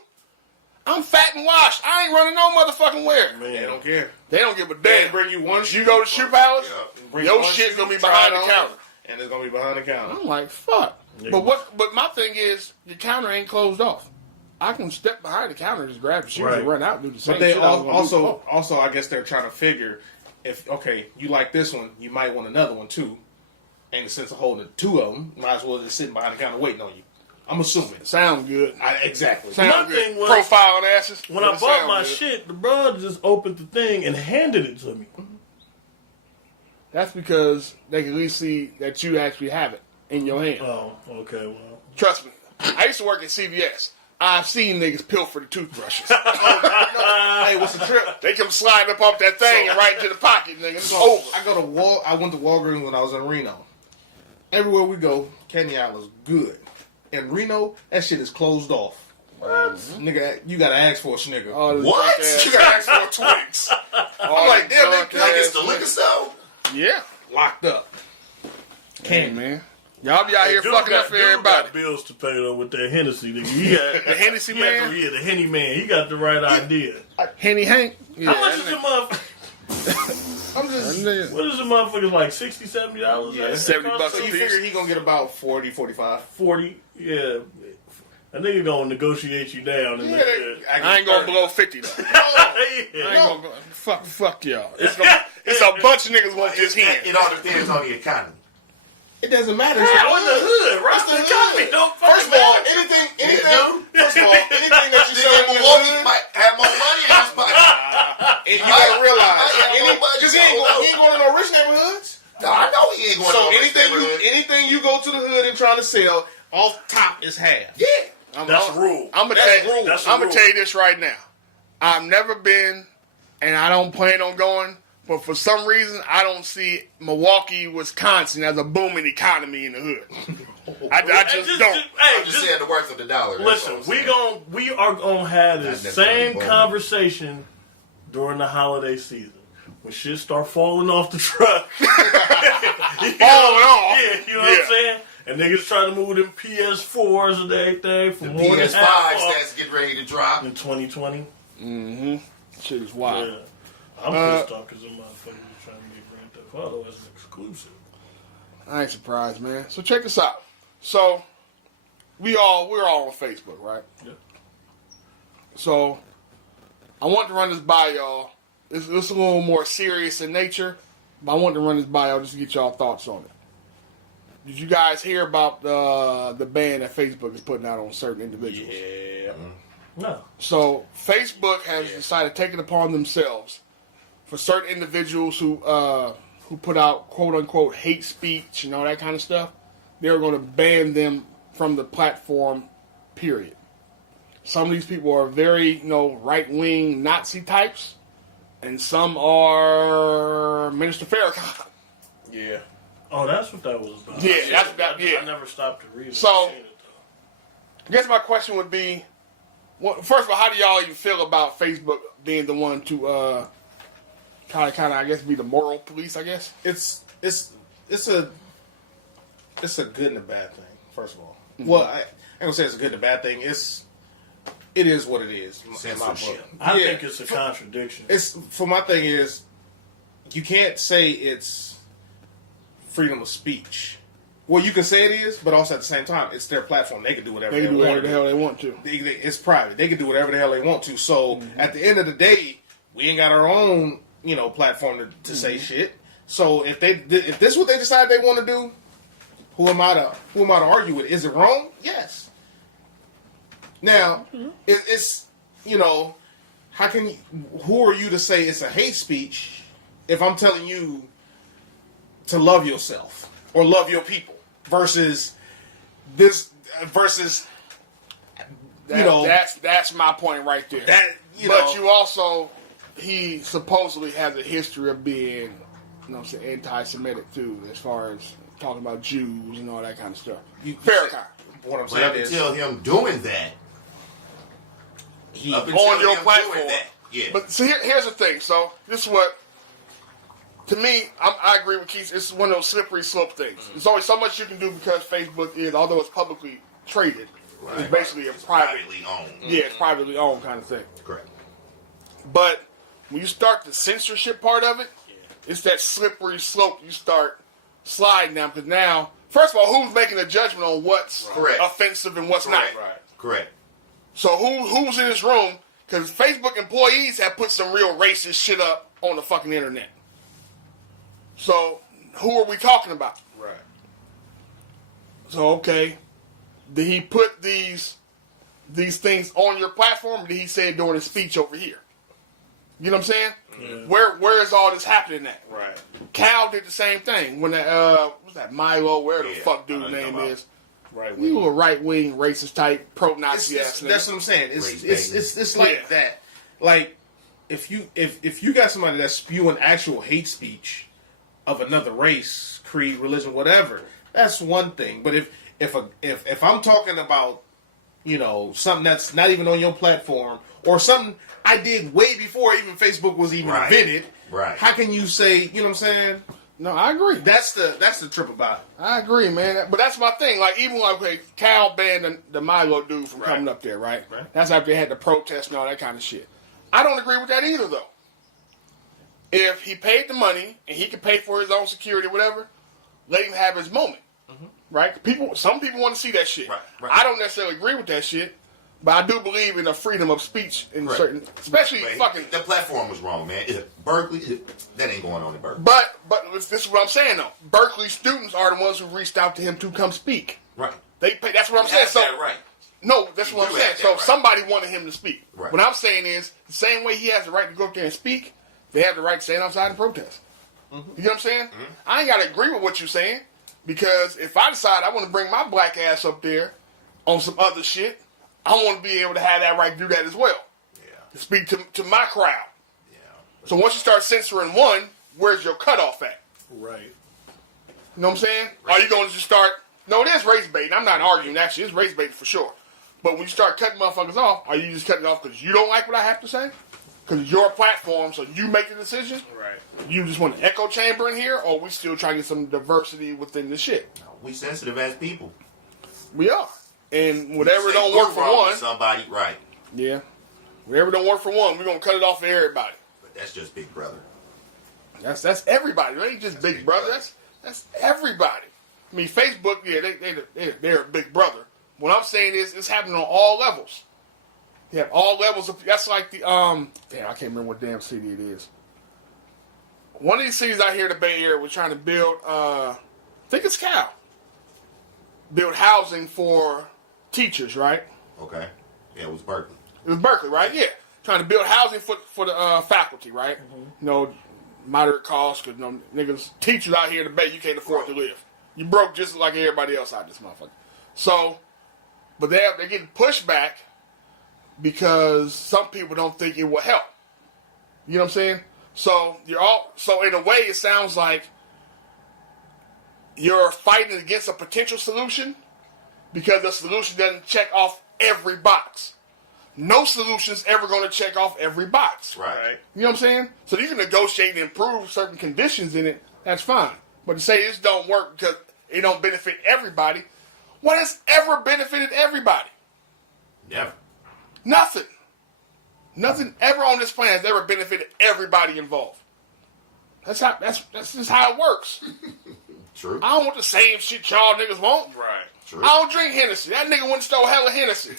I'm fat and washed. I ain't ain't running no motherfucking where. Man. They don't care. They don't give a They damn. bring you one shoe. You go to Shoe Palace, bring your one shit's shoe, gonna be try behind it the on, counter. and it's gonna be behind the counter. I'm like, fuck. Yeah. But my thing is, the counter ain't closed off. I can step behind the counter, just grab the shoes Right. and run out and do the same But they shit. I was gonna do. also, I guess they're trying to figure if you like this one, you might want another one too. Ain't the sense of holding two of them. Might as well just sitting behind the counter waiting on you. I'm assuming. Sound good. Exactly. Sound My good. thing was- Profiling asses. When But I it bought sound my good. shit, the bro just opened the thing and handed it to me. That's because they can at least see that you actually have it in your hand. Oh, okay, well. Trust me. I used to work at CVS. I've seen niggas pilfer the toothbrushes. Hey, what's the trip? They come sliding up off that thing and right into the pocket, nigga. It's So, over. I went to Walgreens when I was in Reno. Everywhere we go, candy aisle is good. In Reno, that shit is closed off. What? Nigga, you gotta ask for a Snicker. All this What? drunk ass- You gotta ask for a Twix. all I'm like, this damn, drunk they Like it's ass the liquor niggas. store. Yeah. Locked up. Hey, man. Y'all be out here Dude fucking got- up for dude everybody. got bills to pay though with that Hennessy nigga. He got, The Hennessy he got man? the Henny man. He got the right idea. Henny Hank. Yeah, How much is that the nigga- motherfucker? I'm just. that nigga- What is the motherfuckers like $60, $70? Yeah, $70 So you figure he gonna get about 40, 45. 40. Yeah. A nigga gonna negotiate you down and Yeah, I ain't going below 50 though. yeah. I ain't gonna fuck y'all. It's a bunch of niggas want this It hand. all depends on the economy. It doesn't matter. Yeah, It's in the hood, right? It's the The economy hood. don't First fucking of all, matter. anything dude. first of all, anything that you Nigga sell in in the Milwaukee hood, might have more money in his pocket. and you gotta realize, nobody- because he ain't going to no rich neighborhoods. No, I know he ain't going So to no anything you go to the hood and try to sell, off top is half. Yeah. That's a rule. I'm gonna That's tell you. rule. That's a I'm gonna rule. tell you this right now. I've never been, and I don't plan on going. But for some reason, I don't see Milwaukee, Wisconsin as a booming economy in the hood. I just don't. Hey, I'm just saying the worth of the dollar. That's listen, all I'm saying. we are gonna have this Not necessarily same booming. conversation during the holiday season. When shit start falling off the truck. Falling off. Yeah, you know what I'm saying? And niggas trying to move them PS4s and everything for The more than PS5 half off stats get ready to drop. in 2020. Shit is wild. Yeah. I'm pissed off because them motherfuckers are trying to get Grand Theft Auto as an exclusive. I ain't surprised, man. So check this out. So we're all on Facebook, right? Yep. So I want to run this by y'all. It's a little more serious in nature, but I want to run this by y'all just to get y'all thoughts on it. Did you guys hear about the ban that Facebook is putting out on certain individuals? Yeah. No. So Facebook has decided to take it upon themselves for certain individuals who put out quote unquote hate speech and all that kind of stuff. They're going to ban them from the platform. Period. Some of these people are very right wing Nazi types, and some are Minister Farrakhan. Yeah. Oh, that's what that was about. Yeah, that's about- yeah. I never stopped to read it. So- I've seen it, though. I guess my question would be, first of all, how do y'all even feel about Facebook being the one to kind of, I guess, be the moral police? I guess. It's a good and a bad thing. First of all, well, I ain't gonna say it's a good and a bad thing. It is what it is. In my Censorship. book. I Yeah. think it's a contradiction. My thing is, you can't say it's freedom of speech. Well, you can say it is, but also at the same time, it's their platform. They can do whatever They can do whatever want the to hell they want to. It's private. They can do whatever the hell they want to. So at the end of the day, we ain't got our own, platform to say shit. So if this is what they decide they want to do, who am I to argue with? Is it wrong? Yes. Now, it's how can you, who are you to say it's a hate speech if I'm telling you to love yourself or love your people versus That's my point right there. But you also, he supposedly has a history of being, anti-Semitic too, as far as talking about Jews and all that kind of stuff. Farrakhan. what I'm But saying up is until him doing that, up until On your him platform. doing that, yeah. But see, here's the thing. So this is what, to me, I agree with Keith. It's one of those slippery slope things. There's only so much you can do because Facebook is, although it's publicly traded, it's basically a private. privately owned. Yeah, it's privately owned kind of thing. Correct. But when you start the censorship part of it, it's that slippery slope you start sliding down. Because now, first of all, who's making a judgment on what's Correct. offensive and what's Correct. not? Right. Correct. So who's in this room? Because Facebook employees have put some real racist shit up on the fucking internet. So who are we talking about? Right. So okay, did he put these things on your platform? Or did he say it during his speech over here? You know what I'm saying? Yeah. Where is all this happening at? Right. Cal did the same thing when that what's that Milo? Where the Yeah, fuck I dude's know you're name talking is? Right. You a right wing racist type pro Nazi ass nigga. That's what I'm saying. Race It's like Yeah. that. Like if you got somebody that's spewing actual hate speech of another race, creed, religion, whatever, that's one thing. But if I'm talking about, you know, something that's not even on your platform or something I did way before even Facebook was even Right. invented, Right. how can you say, you know what I'm saying? No, I agree. That's the trip about it. I agree, man. But that's my thing. Like, even like, okay, Cal banned the Milo dude from Right. coming up there, right? Right. That's after they had the protest and all that kind of shit. I don't agree with that either, though. If he paid the money and he could pay for his own security or whatever, let him have his moment, right? Some people want to see that shit. Right, right. I don't necessarily agree with that shit, but I do believe in the freedom of speech in Right. certain, especially Man, fucking. the platform was wrong, man. Berkeley, that ain't going on in Berkeley. But this is what I'm saying though. Berkeley students are the ones who reached out to him to come speak. Right. They pay. That's what I'm You saying. have So that right. no, that's You what I'm do saying. have that So right. somebody wanted him to speak. Right. What I'm saying is the same way he has the right to go up there and speak, they have the right to stand outside and protest. You know what I'm saying? I ain't got to agree with what you're saying because if I decide I want to bring my black ass up there on some other shit, I want to be able to have that right to do that as well. Yeah. To speak to my crowd. Yeah. So once you start censoring one, where's your cutoff at? Right. You know what I'm saying? Are you going to just start? No, it is race baiting. I'm not arguing that shit. It's race baiting for sure. But when you start cutting motherfuckers off, are you just cutting off because you don't like what I have to say? Because it's your platform, so you make the decision? Right. You just want an echo chamber in here, or we still trying to get some diversity within the shit? We sensitive as people. We are. And whatever Say don't go work for wrong one, with somebody, right? yeah. Whatever don't work for one, we're going to cut it off for everybody. But that's just Big Brother. That's everybody. It ain't just Big Big Brother. Brother. That's everybody. I mean, Facebook, yeah, they're a Big Brother. What I'm saying is, it's happening on all levels. You have all levels of. That's like the damn, I can't remember what damn city it is. One of these cities out here in the Bay Area was trying to build. I think it's Cal. Build housing for teachers, right? Okay. Yeah, it was Berkeley. It was Berkeley, right? Yeah, trying to build housing for the faculty, right? You know, moderate cost because niggas teachers out here in the Bay, you can't afford to live. You broke just like everybody else out this motherfucker. So, but they're getting pushed back because some people don't think it will help. You know what I'm saying? So so in a way, it sounds like you're fighting against a potential solution because the solution doesn't check off every box. No solution's ever going to check off every box. Right. You know what I'm saying? So you can negotiate and improve certain conditions in it. That's fine. But to say this don't work because it don't benefit everybody, what has ever benefited everybody? Never. Nothing. Nothing ever on this planet has ever benefited everybody involved. That's just how it works. True. I don't want the same shit y'all niggas want. Right. True. I don't drink Hennessy. That nigga went and stole hella Hennessy.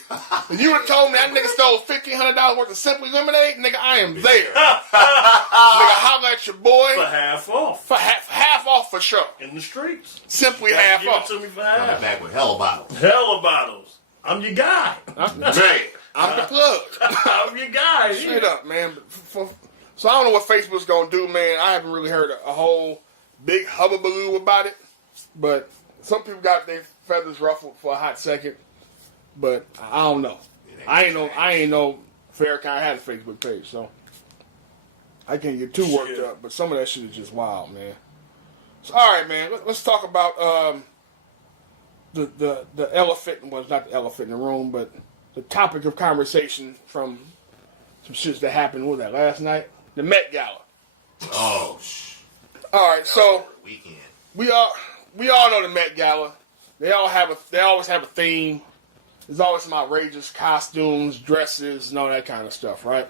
If you would have told me that nigga stole $1,500 worth of Simply Lemonade, nigga, I am there. Nigga, holla at your boy. For half off. For half off for sure. In the streets. Simply Gotta half give off. it to me for Coming half. back with hella bottles. Hella bottles. I'm your guy. Man. I'm the plug. I'm your guy. Straight up, man. So I don't know what Facebook's gonna do, man. I haven't really heard a whole big hubbubaloo about it, but some people got their feathers ruffled for a hot second. But I don't know. I ain't know Farrakhan had a Facebook page, so I can't get too worked Shit. up. But some of that shit is just wild, man. So all right, man. Let's talk about the elephant. Well, it's not the elephant in the room, but the topic of conversation from some shits that happened. What was that, last night? The Met Gala. Oh, All right, so weekend. we all know the Met Gala. They always have a theme. There's always some outrageous costumes, dresses, and all that kind of stuff, right?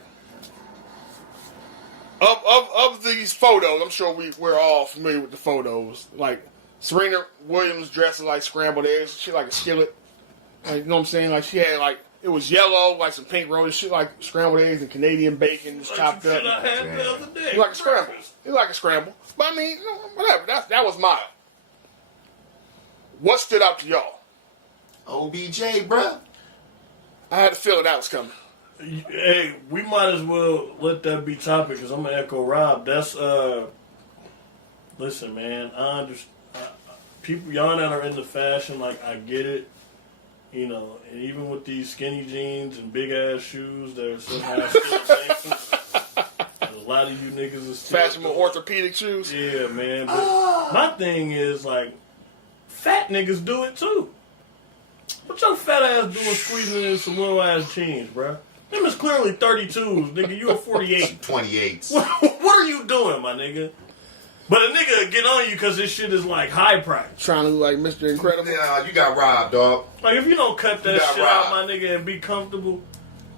Of these photos, I'm sure we're all familiar with the photos. Like Serena Williams dressed like scrambled eggs, shit like a skillet. Like, you know what I'm saying? Like she had like it was yellow, like some pink rolls, shit like scrambled eggs and Canadian bacon just chopped up. I had the other day. It's like a scramble. It's like a scramble. But I mean, whatever. That was mine. What stood out to y'all? OBJ, bruh. I had a feeling that was coming. Hey, we might as well let that be topic because I'm gonna echo Rob. That's listen, man. I understand. People, y'all that are into fashion, like I get it. You know, and even with these skinny jeans and big ass shoes, they're somehow still things. A lot of you niggas are still Fashionable orthopedic shoes. Yeah, man. But my thing is like, fat niggas do it too. What your fat ass doing squeezing in some little ass jeans, bruh? Them is clearly 32s, nigga. You a 48. 28s. What are you doing, my nigga? But a nigga get on you because this shit is like high price. Trying to look like Mr. Incredible. Yeah, you got robbed, dog. Like if you don't cut that got shit robbed. out, my nigga, and be comfortable,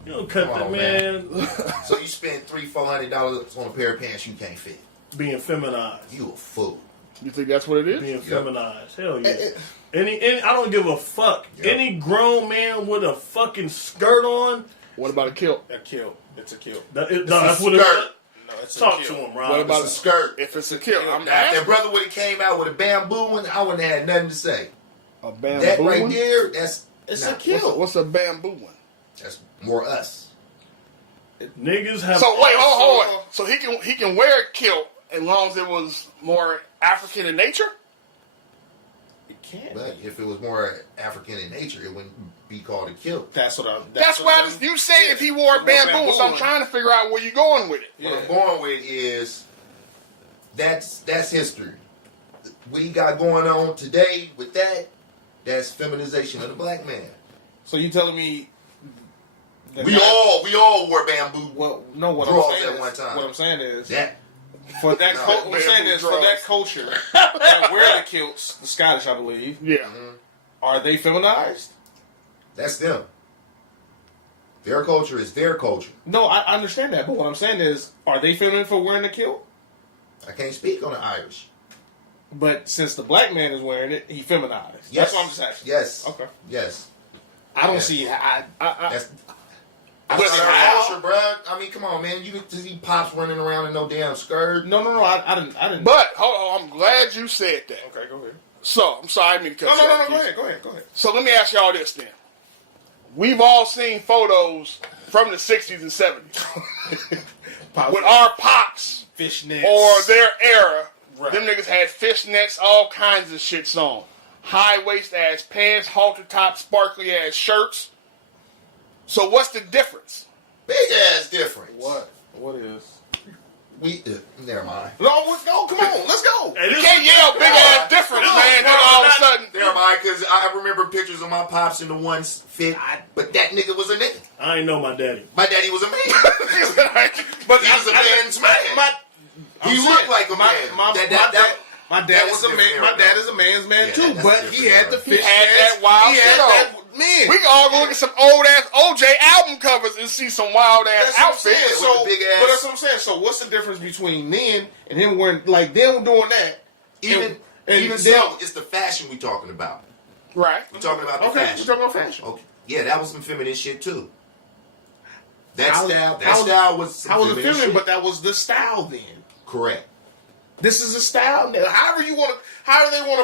you don't cut Come that, on, man. So you spend $300-$400 on a pair of pants you can't fit. Being feminized. You a fool. You think that's what it is? Being feminized. Hell yeah. Any, I don't give a fuck. Yep. Any grown man with a fucking skirt on. What about a kilt? A kilt. It's a kilt. That's what skirt. it No, it's Talk a to kilt. him, Rob. What about It's a skirt. If it's a kilt, I'm Now, if asking. that brother would have came out with a bamboo one, I wouldn't have had nothing to say. A bamboo That right one? there, that's It's nah, a kilt. What's a bamboo one? That's more us. Niggas have. So wait, hold on. So he can wear a kilt as long as it was more African in nature. It can't. But if it was more African in nature, it wouldn't be called a kilt. That's what I'm. That's why you say if he wore a bamboo. So I'm trying to figure out where you're going with it. Yeah. What I'm going with is that's history. What he got going on today with that's feminization of the black man. So you telling me? We all wore bamboo. Well, no. What I'm draws saying at is, one time. what I'm saying is That for that. No, What I'm saying is for that culture that wear the kilts, the Scottish, I believe, Yeah. are they feminized? that's them. Their culture is their culture. No, I understand that, but what I'm saying is, are they feminine for wearing the kilt? I can't speak on the Irish. But since the black man is wearing it, he feminized. Yes. That's what I'm just asking. Yes. Okay. Yes. I don't Yes. see. That's I That's see their how. culture, bruh. I mean, come on, man. You can see pops running around in no damn skirt. No. I didn't. But hold on, I'm glad you said that. Okay, go ahead. So I'm sorry, I didn't mean to cut you off. Go ahead. So let me ask y'all this then. We've all seen photos from the 60s and 70s with our pops fishnets or their era. Right. Them niggas had fishnets, all kinds of shits on. High waist ass pants, halter top, sparkly ass shirts. So what's the difference? Big ass difference. What? What is? We never mind. No, let's go. Come on, let's go. Hey, You this can't is- yell big ass difference, man. Then all of a sudden, Never mind, because I remember pictures of my pops in the ones fit, but that nigga was a nigga. I ain't know my daddy. My daddy was a man. but He was a man's man. He looked like a man. My dad that was was a man. different My era. dad is a man's man Yeah, too, that's but he had the different fishnets. He had that wild He had shit on. that man. we can all go look at some old ass OJ album covers and see some wild ass That's what I'm saying. outfits. So, with the big ass- but that's what I'm saying. So, what's the difference between then and him wearing like them doing that? Even then- so, it's the fashion we talking about. Right. We're talking about the Okay, we're fashion. talking about fashion. Okay. Yeah, that was some feminine shit too. That How- style, how- style was some How was it feminine? shit. But that was the style then. Correct. This is a style now. However they want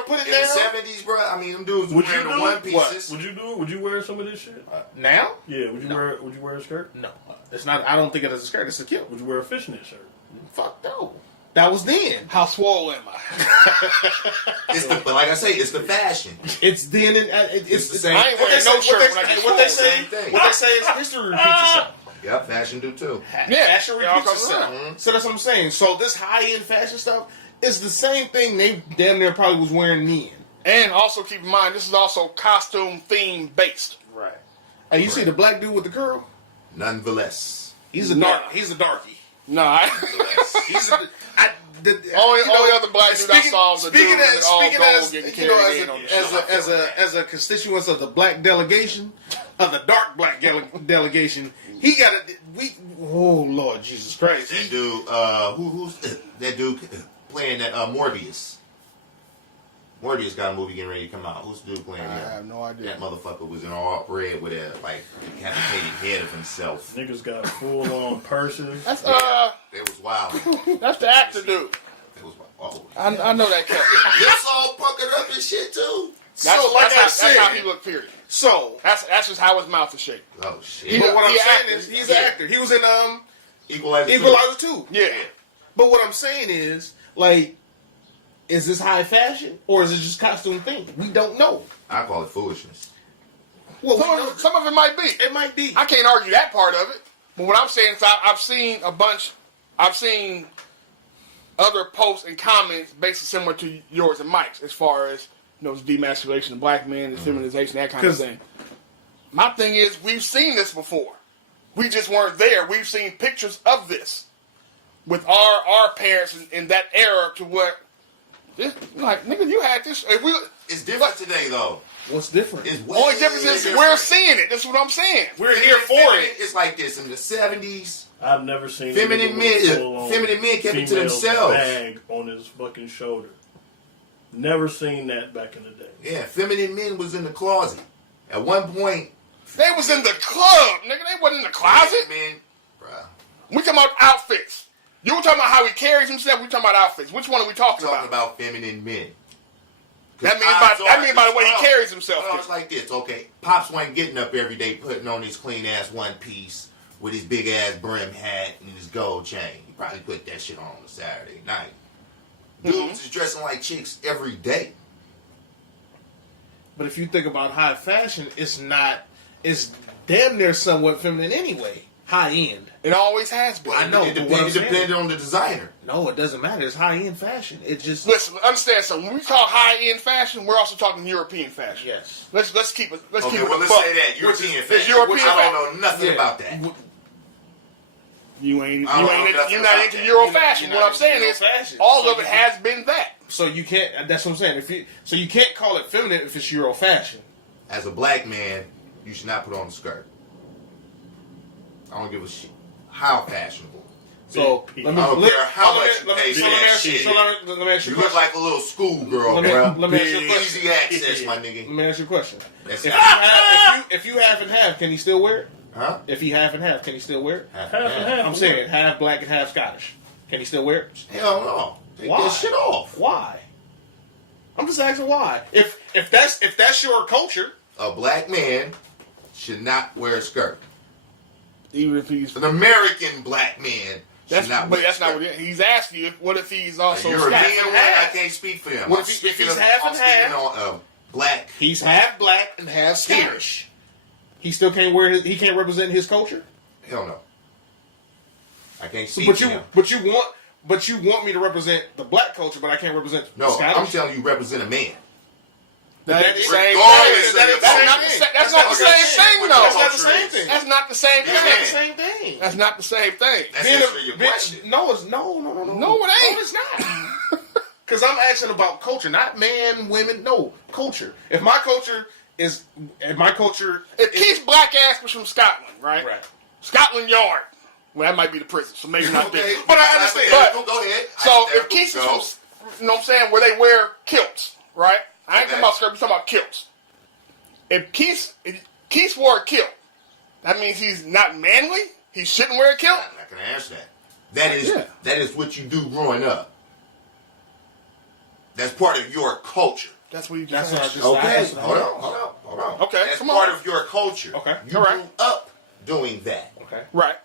to put it In down. the 70s, bro, I mean, them dudes Would were you wearing the do one it? pieces. Would you do it? Would you wear some of this shit? Now? Yeah. Would you No. wear? Would you wear a skirt? No, it's not. I don't think it is a skirt. It's a kilt. Would you wear a fishnet shirt? Fuck no. That was then. How swole am I? But like I say, it's the fashion. It's then. And It's the same. I ain't wearing no shirt when I get What they swole. say? Same thing. What they say is history repeats itself. Yep, fashion do too. Yeah, Fashion it all repeats comes itself. around. So that's what I'm saying. So this high end fashion stuff is the same thing they damn near probably was wearing then. And also keep in mind, this is also costume theme based. Right. Hey, you see the black dude with the curl? Nonetheless. He's a Nah. dark. He's a darky. No, I, He's a. only other black dude I saw was a dude in all gold getting you know, carried in on the as a constituents of the black delegation, of the dark black delegation. He got it. Oh Lord Jesus Christ! That dude, who's that dude playing that Morbius? Morbius got a movie getting ready to come out. Who's the dude playing I that? have no idea. That motherfucker was in all red with a like decapitated head of himself. Niggas got full on purses. That's It was wild. that's the actor dude. It was oh. I know that cat. Lips all puckered up and shit too. That's how he looked. Period. So That's just how his mouth is shaped. Oh shit. He- but what I'm he saying actor. is, he's an actor. He was in Equalizer. Equalizer 2. Yeah. But what I'm saying is, like, is this high fashion or is it just costume thing? We don't know. I call it foolishness. Well, Some of it might be. it might be. I can't argue that part of it. But what I'm saying is I've seen a bunch. I've seen other posts and comments basically similar to yours and Mike's as far as demasculation of black men, the feminization, that kind of thing. My thing is we've seen this before. We just weren't there. We've seen pictures of this with our parents in that era to what this like nigga you had this. If we, It's different today though. What's different? It's only difference is we're seeing it. That's what I'm saying. We're here for it. It's like this in the 70s. I've never seen Feminine a nigga with men- full-on feminine men kept it to female's themselves. bag on his fucking shoulder. Never seen that back in the day. Yeah, feminine men was in the closet. At one point, They was in the club, nigga. They wasn't in the closet. men, bruh, We talking about outfits. You were talking about how he carries himself. We talking about outfits. Which one are we talking talking about? about feminine men. That means by the way he carries himself. Well, it's like this, okay. Pops wasn't getting up every day putting on his clean ass one piece with his big ass brim hat and his gold chain. He probably put that shit on a Saturday night. Dudes is dressing like chicks every day. But if you think about high fashion, it's damn near somewhat feminine anyway. High end. It always has been. I know. It but what I'm depends saying- on the designer. No, it doesn't matter. It's high end fashion. It just Listen, understand something. When we talk high end fashion, we're also talking European fashion. yes. Let's keep it. Let's Okay, keep well, it. let's say that. European fashion. European Which I don't know nothing Yeah. about that. You're I don't know not nothing into about that. Euro You're not- fashion. you're What not I'm saying into is, Euro fashion. all So of it has been that. So you can't. That's what I'm saying. So you can't call it feminine if it's Euro fashion. As a black man, you should not put on a skirt. I don't give a shit how fashionable. So Big let P. me I don't care how much you pay for that ask you. shit. So let me ask you You a look question. like a little schoolgirl, Let me- bro. let me ask you a question. Easy access, my nigga. Let me ask you a question. That's If you half and half, can he still wear it? Huh? If he half and half, can he still wear it? Half and half. I'm saying half black and half Scottish. Can he still wear it? Hell no. Take Why? that shit off. Why? I'm just asking why. If that's your culture, A black man should not wear a skirt. Even if he's An American black man should not but wear that's a not skirt. what he's asking you. What if he's also A European Scottish? one, I can't speak for him. What I'm if speaking he's of- half I'm and speaking half? on black. he's half black and half Scottish. He still can't wear he can't represent his culture. Hell no. I can't speak But for him. you want me to represent the black culture, but I can't represent No, Scottish. I'm telling you, represent a man. That ain't the same Regardless thing. of your That's culture. not the same. That's not the same thing, though. That's not the same thing. That's not the same That's not the thing. same thing. That's not the same thing. That's Being answering your question. No, it's no. No, it ain't. No, it's not. Because I'm asking about culture, not man, women. No, culture. If my culture is, If Keith's black ass was from Scotland, right? right. Scotland Yard. Well, that might be the prison, so maybe not Okay, there. But I understand. Hypothetical, go ahead. So if Hypothetical, Keith's is go. from, you know what I'm saying, where they wear kilts, right? I ain't talking about skirts, I'm talking about kilts. If Keith wore a kilt, that means he's not manly? He shouldn't wear a kilt? I'm not gonna answer that. That is Yeah. that is what you do growing up. That's part of your culture. That's what you That's just what I asked. just- Okay, Hold hold on. Okay, That's come part on. of your culture. Okay. You All right. grew up doing that. Okay. Right.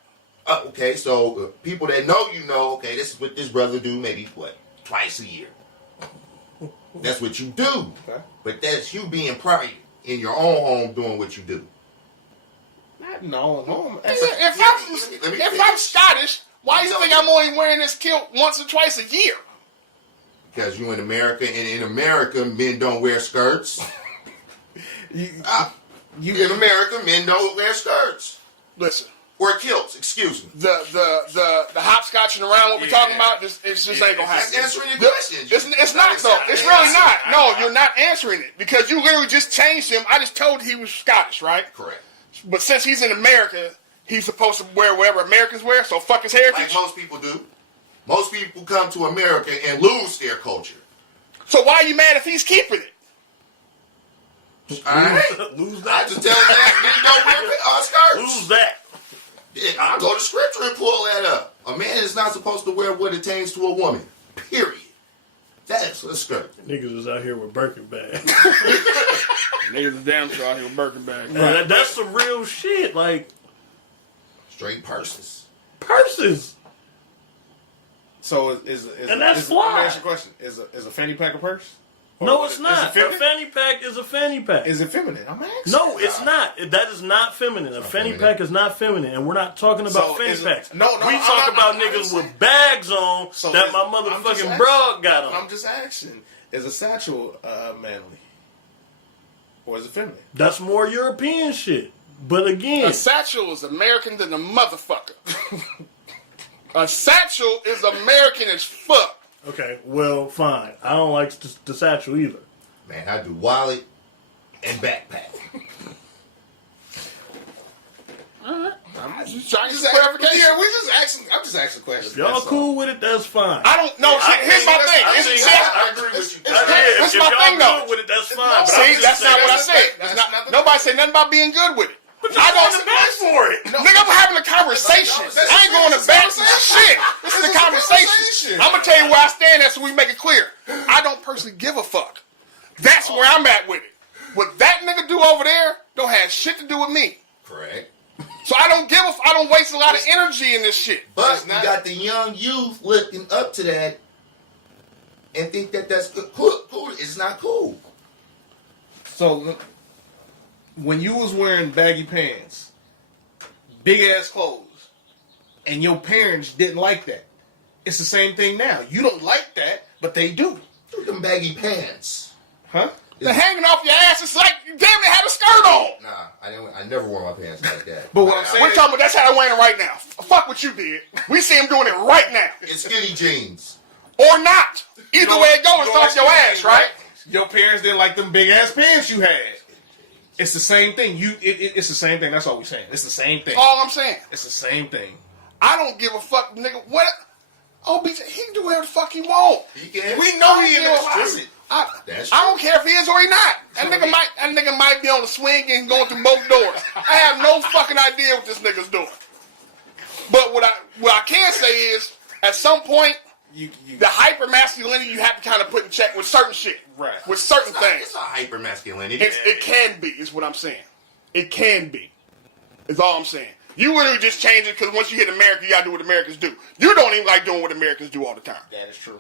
Okay, so people that know you know, okay, this is what this brother do maybe, twice a year. That's what you do. Okay. But that's you being private in your own home doing what you do. No. If I'm Scottish, why do you think I'm only wearing this kilt once or twice a year? Because you in America, and in America, men don't wear skirts. In America, men don't wear skirts. Listen, Or kilts, excuse me. the hopscotching around what we're talking about, it just ain't gonna That's happen. answering your questions. It's not though. It's really not. No, you're not answering it because you literally just changed him. I just told he was Scottish, right? Correct. But since he's in America, he's supposed to wear whatever Americans wear, so fuck his heritage? Like most people do. Most people come to America and lose their culture. So why are you mad if he's keeping it? Alright? Lose I that. just tell that nigga don't wear skirts. Lose that. Yeah, I'll go to scripture and pull that up. A man is not supposed to wear what attains to a woman. Period. That's a skirt. Niggas is out here with Birkin bags. Niggas is damn sure out here with Birkin bags. That's the real shit. Like, Straight purses. purses. So And that's let me fly. ask you a question. Is a fanny pack a purse? No, Or it's is not. it A feminine? fanny pack is a fanny pack. Is it feminine? I'm asking. No, it's not. That is not feminine. A fanny feminine. pack is not feminine, and we're not talking about So fanny is it- packs. no, we I'm talk not- about I'm not niggas saying- with bags on So that is- my I'm just motherfucking asking- broad got on. I'm just asking. Is a satchel manly? Or is it feminine? That's more European shit. But again, A satchel is American than a motherfucker. A satchel is American as fuck. okay, well, fine. I don't like the satchel either. Man, I do wallet and backpack. I'm just trying to Just get ask- clarification. Yeah, we just asking. I'm just asking questions. Y'all that's all. cool with it? That's fine. I don't know. I Here's my think- thing. I It's- think- see, I agree with you. That's if my y'all thing, though. good with it, that's fine. No, but See, I'm just that's not saying- what I that's said. that's That's not the- nobody said nothing about being good with it. But I I don't. don't back for it. No. Nigga, I'm having a conversation. That's- I ain't going to that's back what I'm saying. shit. This is This a is a conversation. conversation. I'm gonna tell you where I stand at, so we make it clear. I don't personally give a fuck. That's where I'm at with it. What that nigga do over there don't have shit to do with me. Correct. So I don't waste a lot of energy in this shit. But It's you not- got the young youth looking up to that and think that that's cool. It's not cool. So when you was wearing baggy pants, big ass clothes, and your parents didn't like that, it's the same thing now. You don't like that, but they do. Look at them baggy pants. Huh? The hanging off your ass is like you damn near have a skirt on. Nah, I never wore my pants like that. But what I'm saying- We're talking about that's how they're wearing it right now. Fuck what you did. We see him doing it right now. It's skinny jeans. Or not. Either way it goes, it's You off your ass, right? Your parents didn't like them big ass pants you had. It's the same thing. It's the same thing. That's all we're saying. It's the same thing. All I'm saying. It's the same thing. I don't give a fuck, nigga. What? Oh, BJ, he can do whatever the fuck he want. He can. We know he in the That's closet. That's I don't care if he is or he not. That nigga might be on the swing and going through both doors. I have no fucking idea what this nigga's doing. But what I can say is, at some point, the hyper masculinity you have to kind of put in check with certain shit, Right. With certain It's things. not hyper masculinity. It can be, is what I'm saying. It can be, is all I'm saying. You literally just change it because once you hit America, you gotta do what Americans do. You don't even like doing what Americans do all the time. That is true.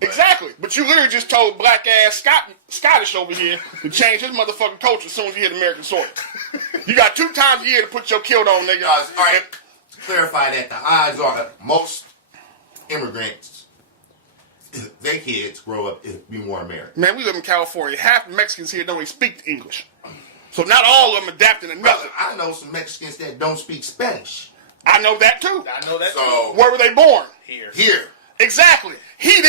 Exactly. But you literally just told black ass Scottish over here to change his motherfucking culture as soon as you hit American soil. You got 2 times a year to put your kilt on, nigga. All right, to clarify that the odds are that most immigrants, their kids grow up to be more American. Man, we live in California. Half the Mexicans here don't even speak English. So not all of them adapting to nothing. I know some Mexicans that don't speak Spanish. I know that too. I know that. So Where were they born? here, Exactly. He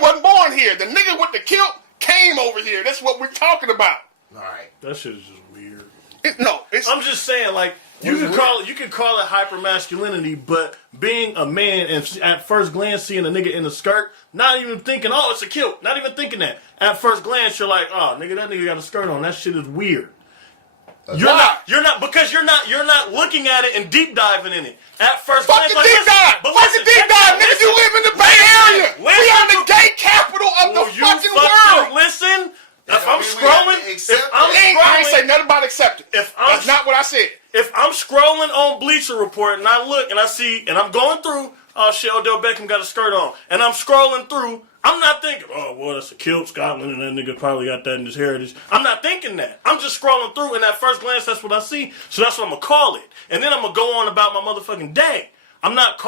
wasn't born here. The nigga with the kilt came over here. That's what we're talking about. all right. That shit is just weird. It's I'm just saying, like, you can call it hyper masculinity, but being a man and at first glance seeing a nigga in a skirt, not even thinking, oh, it's a kilt, not even thinking that. At first glance, you're like, oh, nigga, that nigga got a skirt on. That shit is weird. You're not because you're not looking at it and deep diving in it. At first glance, fucking like, deep dive. but Fucking listen, deep dive, nigga. You live in the Bay Area. We listen are the gay capital of the fucking world. Listen, if don't I'm mean we have scrolling, to accept if I'm it. I ain't say scrolling, nothing about accepting. That's not what I said. if I'm scrolling on Bleacher Report and I look and I see and I'm going through, oh shit, Odell Beckham got a skirt on, and I'm scrolling through, I'm not thinking, oh well, that's a kilt, Scotland, and that nigga probably got that in his heritage. I'm not thinking that. I'm just scrolling through, and at first glance, that's what I see. So that's what I'm gonna call it, and then I'm gonna go on about my motherfucking day. I'm not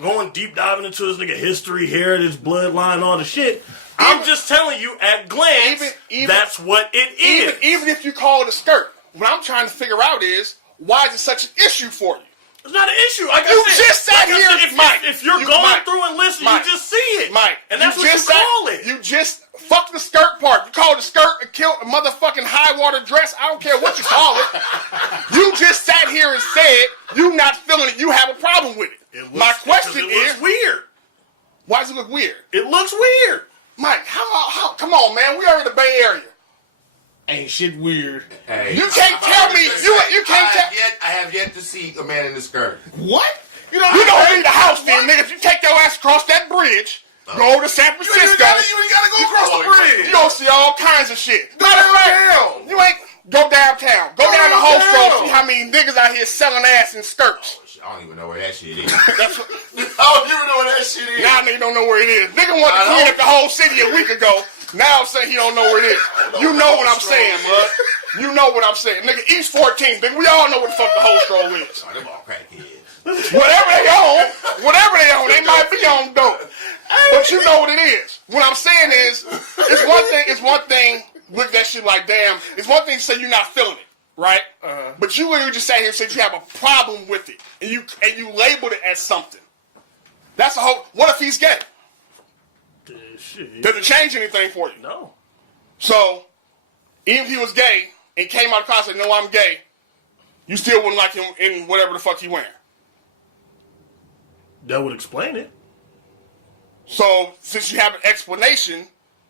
going deep diving into this nigga history, heritage, bloodline, all the shit. I'm just telling you at glance, that's what it is. Even if you call it a skirt, what I'm trying to figure out is why is it such an issue for you? It's not an issue. Like You I said, just sat like I here, said, Mike. If you're You- going Mike. through and listening, Mike. you just see it. Mike, And that's you what just you call it. You just fuck the skirt part. You call it a skirt, a kilt, a motherfucking high water dress, I don't care what you call it. You just sat here and said you not feeling it. You have a problem with it. My question it looks is, weird. why does it look weird? It looks weird. Mike, how come on, man. We are in the Bay Area. Ain't shit weird. Hey, You can't tell me. You can't tell. I have yet to see a man in the skirt. What? You don't leave the house then, nigga. If you take your ass across that bridge, go to San Francisco. You ain't gotta go across the bridge. You gonna see all kinds of shit. Go downtown. You ain't go downtown. Go down to Holsgrove. See how many niggas out here selling ass in skirts. I don't even know where that shit is. That's what, I don't even know where that shit is. now nigga don't know where it is. Nigga wanted to clean up the whole city a week ago. Now I'm saying he don't know where it is. You know what I'm saying, bud. You know what I'm saying. Nigga, East 14th, nigga, we all know what the fuck the Holsgrove is. Oh, them all crackheads. Whatever they own, they might be on dope. But you know what it is. What I'm saying is, it's one thing, look at that shit like, damn, it's one thing to say you're not feeling it, right? But you literally just sat here and said you have a problem with it. And you labeled it as something. That's a whole, what if he's gay? Shit. Does it change anything for you? No. So, even if he was gay and came out of class and said, no, I'm gay, you still wouldn't like him in whatever the fuck he wearing. That would explain it. So, since you have an explanation,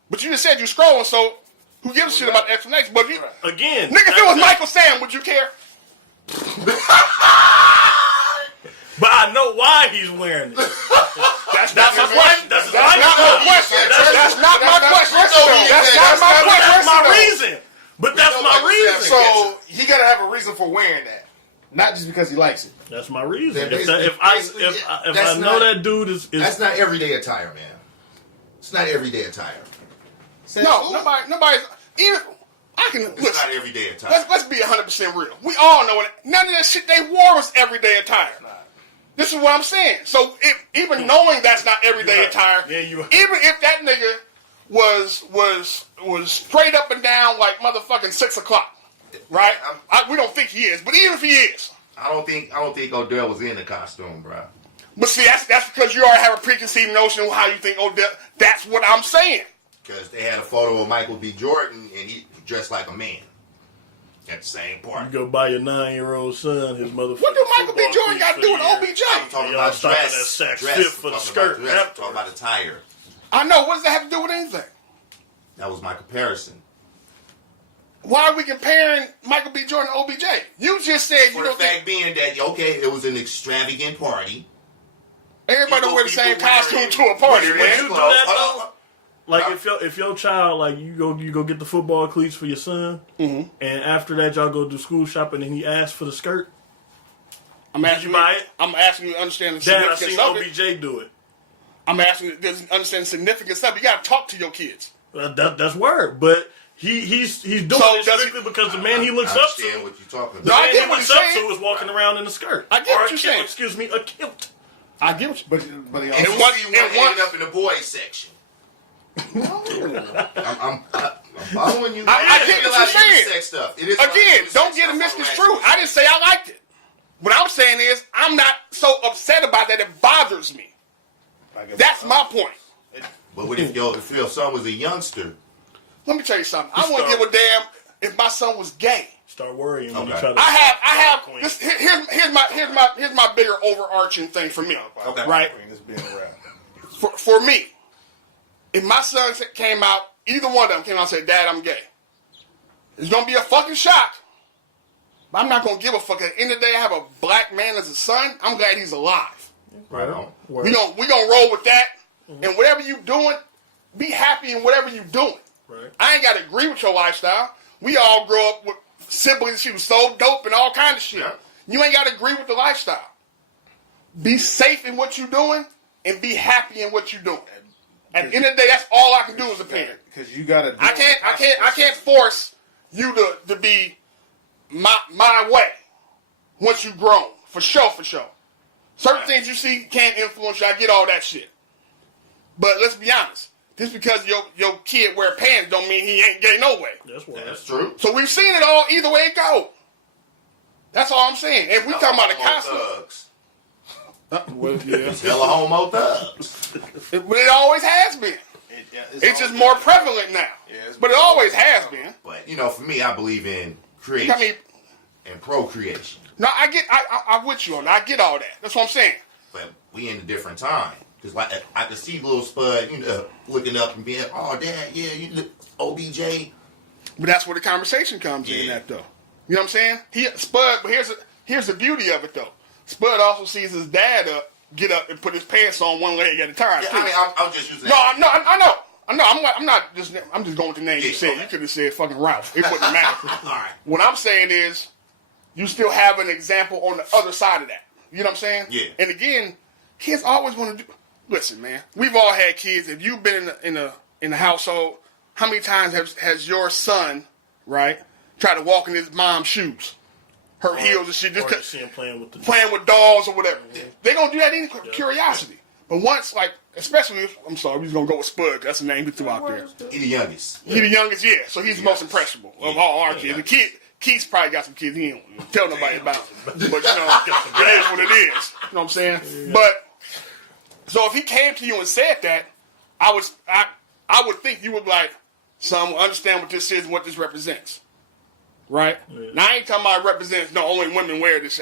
but you just said you're scrolling, so who gives a shit about the explanation? But you, Again. nigga, if it was Michael Sam, would you care? But I know why he's wearing it. That's That's my my question. That's That's not my question. That's not my question. That's not my question. That's my reason. But that's my reason. So he gotta have a reason for wearing that, not just because he likes it. That's my reason. That If I know that dude is That's not everyday attire, man. It's not everyday attire. No, nobody's even. I can It's listen. not everyday attire. Let's be 100% real. We all know it. None of that shit they wore was everyday attire. This is what I'm saying. So even knowing that's not everyday attire, even if that nigga was straight up and down like motherfucking 6 o'clock, right? We don't think he is, but even if he is, I don't think Odell was in the costume, bro. but see that's because you already have a preconceived notion of how you think Odell. That's what I'm saying. Because they had a photo of Michael B. Jordan and he dressed like a man at the same you party. go buy your 9-year-old son his motherfucking. What do Michael B. football Jordan got to do with cleats I'm OBJ? talking Y'all about stopping dress. at Saks Dress. Fifth I'm for the talking skirt about dress. I'm after. talking about attire. I know. What does that have to do with anything? That was my comparison. Why are we comparing Michael B. Jordan to OBJ? You just said you For the don't think fact being that, okay, it was an extravagant party. everybody don't wear the same People costume wearing- to a party, Would man. you do Hold that on. though? Like if your child, like you go get the football cleats for your son, and after that y'all go do school shopping and he asks for the skirt. I'm asking you buy it? I'm asking you to understand the Dad, I significance seen of it. OBJ do it. I'm asking you to understand the significance of it. You got to talk to your kids. That's word, but he's doing So it does strictly because the man he looks I up to, understand what you're talking the about. No, I man get he what looks he's up saying. to is walking around in a skirt. I get or what a you're kilt, saying. excuse me, a kilt. I get what you. But he And also you what- see one and what- ended up in the boys section. I'm following you. I get what you're saying. Unisex stuff. It is Again, unisex don't get it stuff, misconstrued. alright. I didn't say I liked it. What I'm saying is I'm not so upset about that it bothers me. That's my point. But what if your son was a youngster? Let me tell you something. I wouldn't give a damn if my son was gay. Start worrying when you Okay. try to. I have. This, here's my bigger overarching thing for me. Okay. Right. This being around. For me, if my son came out, either one of them came out and said, "Dad, I'm gay," it's gonna be a fucking shock. But I'm not gonna give a fuck. At the end of the day, I have a black man as a son. I'm glad he's alive. Right on. We gonna roll with that. And whatever you doing, be happy in whatever you doing. Right. I ain't gotta agree with your lifestyle. We all grow up with siblings. She was so dope and all kind of shit. Yeah. You ain't gotta agree with the lifestyle. Be safe in what you doing and be happy in what you doing. At the end of the day, that's all I can do as a parent. Because you gotta. I can't force you to be my way once you grown. For sure. Certain things you see can't influence you. I get all that shit. But let's be honest. Just because your kid wear pants don't mean he ain't gay no way. That's true. So we've seen it all either way it go. That's all I'm saying. If we talking about a costume, Thugs. Well, yeah. It's hella homo thugs. But it always has been. It's just more prevalent now. But it always has been. But for me, I believe in creation and procreation. No, I'm with you on that. I get all that. That's what I'm saying. But we in a different time. Because I can see little Spud, looking up and being, oh, Dad, yeah, you look OBJ. But that's where the conversation comes in at, though. You know what I'm saying? Spud, but here's the beauty of it, though. Spud also sees his dad get up and put his pants on one leg at a time. Yeah, I mean, I'm just using No, that. I know. I'm just going with the name you said. You could have said fucking Ralph. It wouldn't matter. All right. What I'm saying is, you still have an example on the other side of that. You know what I'm saying? Yeah. And again, kids always want to do. Listen, man. We've all had kids. If you've been in a household, how many times has your son, right, tried to walk in his mom's shoes, her heels and shit, Or you see him playing with dolls or whatever? They gonna do that in curiosity. But once, like, especially, I'm sorry, we're just gonna go with Spud. That's the name he threw out there. He the youngest. He the youngest, yeah. So he's the most impressionable of all our kids. The Keith's probably got some kids he don't tell nobody about. But it is what it is. You know what I'm saying? But so if he came to you and said that, I would think you would be like, son, understand what this is and what this represents. Right? Yeah. Now I ain't talking about it represents only women wear this.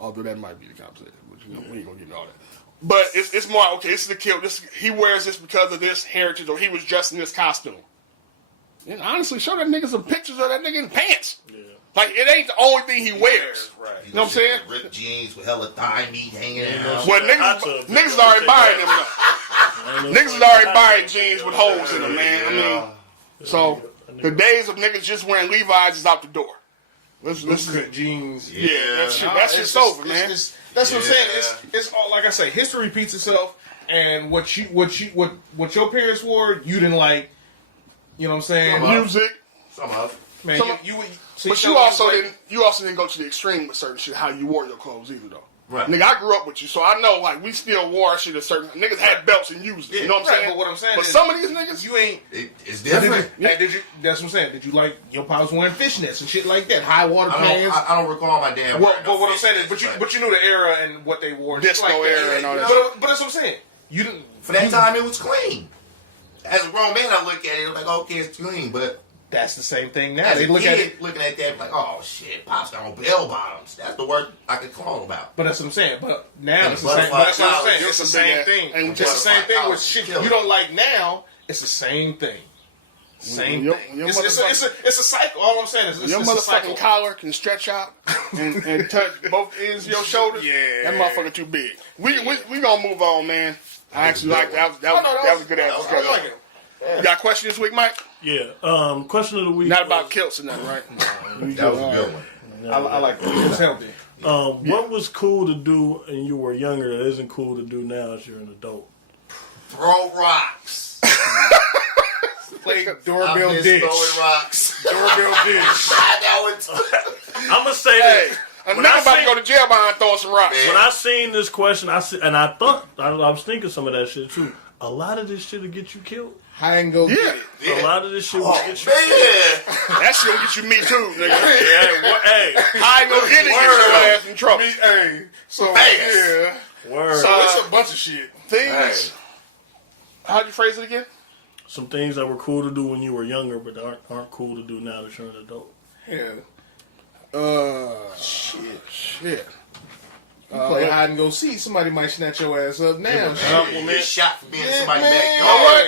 Although that might be the conversation, but we ain't gonna get into all that. But it's more okay. This is the kid. He wears this because of this heritage, or he was dressed in this costume. And honestly, show that nigga some pictures of that nigga in pants. Yeah. Like, it ain't the only thing he wears. Right. You know what I'm saying? Ripped jeans with hella thigh meat hanging out. Well, niggas already buying them now. Niggas is already buying jeans with holes in them, man. I mean, so the days of niggas just wearing Levi's is out the door. Let's cut jeans. Yeah, that's just over, man. That's what I'm saying. It's all, like I say, history repeats itself, and what your parents wore, you didn't like. You know what I'm saying? Music. Some of man, but you also didn't go to the extreme with certain shit. How you wore your clothes either, though. Right. Nigga, I grew up with you, so I know, like, we still wore shit a certain... Niggas had belts and used it, you know what I'm saying? But what I'm saying is... some of these niggas... You ain't... It's different. That's what I'm saying. Did you like... Your pops wearing fishnets and shit like that? High water pants? I don't recall my dad wearing but what I'm saying is... But you knew the era and what they wore. Disco like era and all that. But that's what I'm saying. You didn't... For that time, it was clean. As a grown man, I look at it, I'm like, okay, it's clean, but... That's the same thing now. As they a look kid, at it looking at that, like, oh shit, Pops got on bell bottoms. That's the word I could call about. But that's what I'm saying. But now and it's the same. That's what I'm saying. It's the same thing. It's the same thing with shit you don't like now. It's the same thing. Same thing. It's a cycle. All I'm saying is your motherfucking collar can stretch out and touch both ends of your shoulders. Yeah, that motherfucker too big. We gonna move on, man. I actually like that. That was a good ass. I like it. You got a question this week, Mike? Yeah. Question of the week. Not about kilts or nothing, right? That was a good one. I like it. It was healthy. What was cool to do when you were younger that isn't cool to do now as you're an adult? Throw rocks. Play doorbell ditch. Throwing rocks. Doorbell ditch. I'm gonna say this. A nigga about to go to jail behind throwing some rocks. When I seen this question, I was thinking some of that shit too. A lot of this shit will get you killed. High and go get it. Yeah. A lot of this shit will get you killed. That shit will get you me too, nigga. Hey, high and go get it, get your ass in trouble. Word. So it's a bunch of shit. Things. How'd you phrase it again? Some things that were cool to do when you were younger, but aren't cool to do now that you're an adult. Shit. You play hide and go seek, somebody might snatch your ass up now. You get shot for being in somebody's You know backyard. what?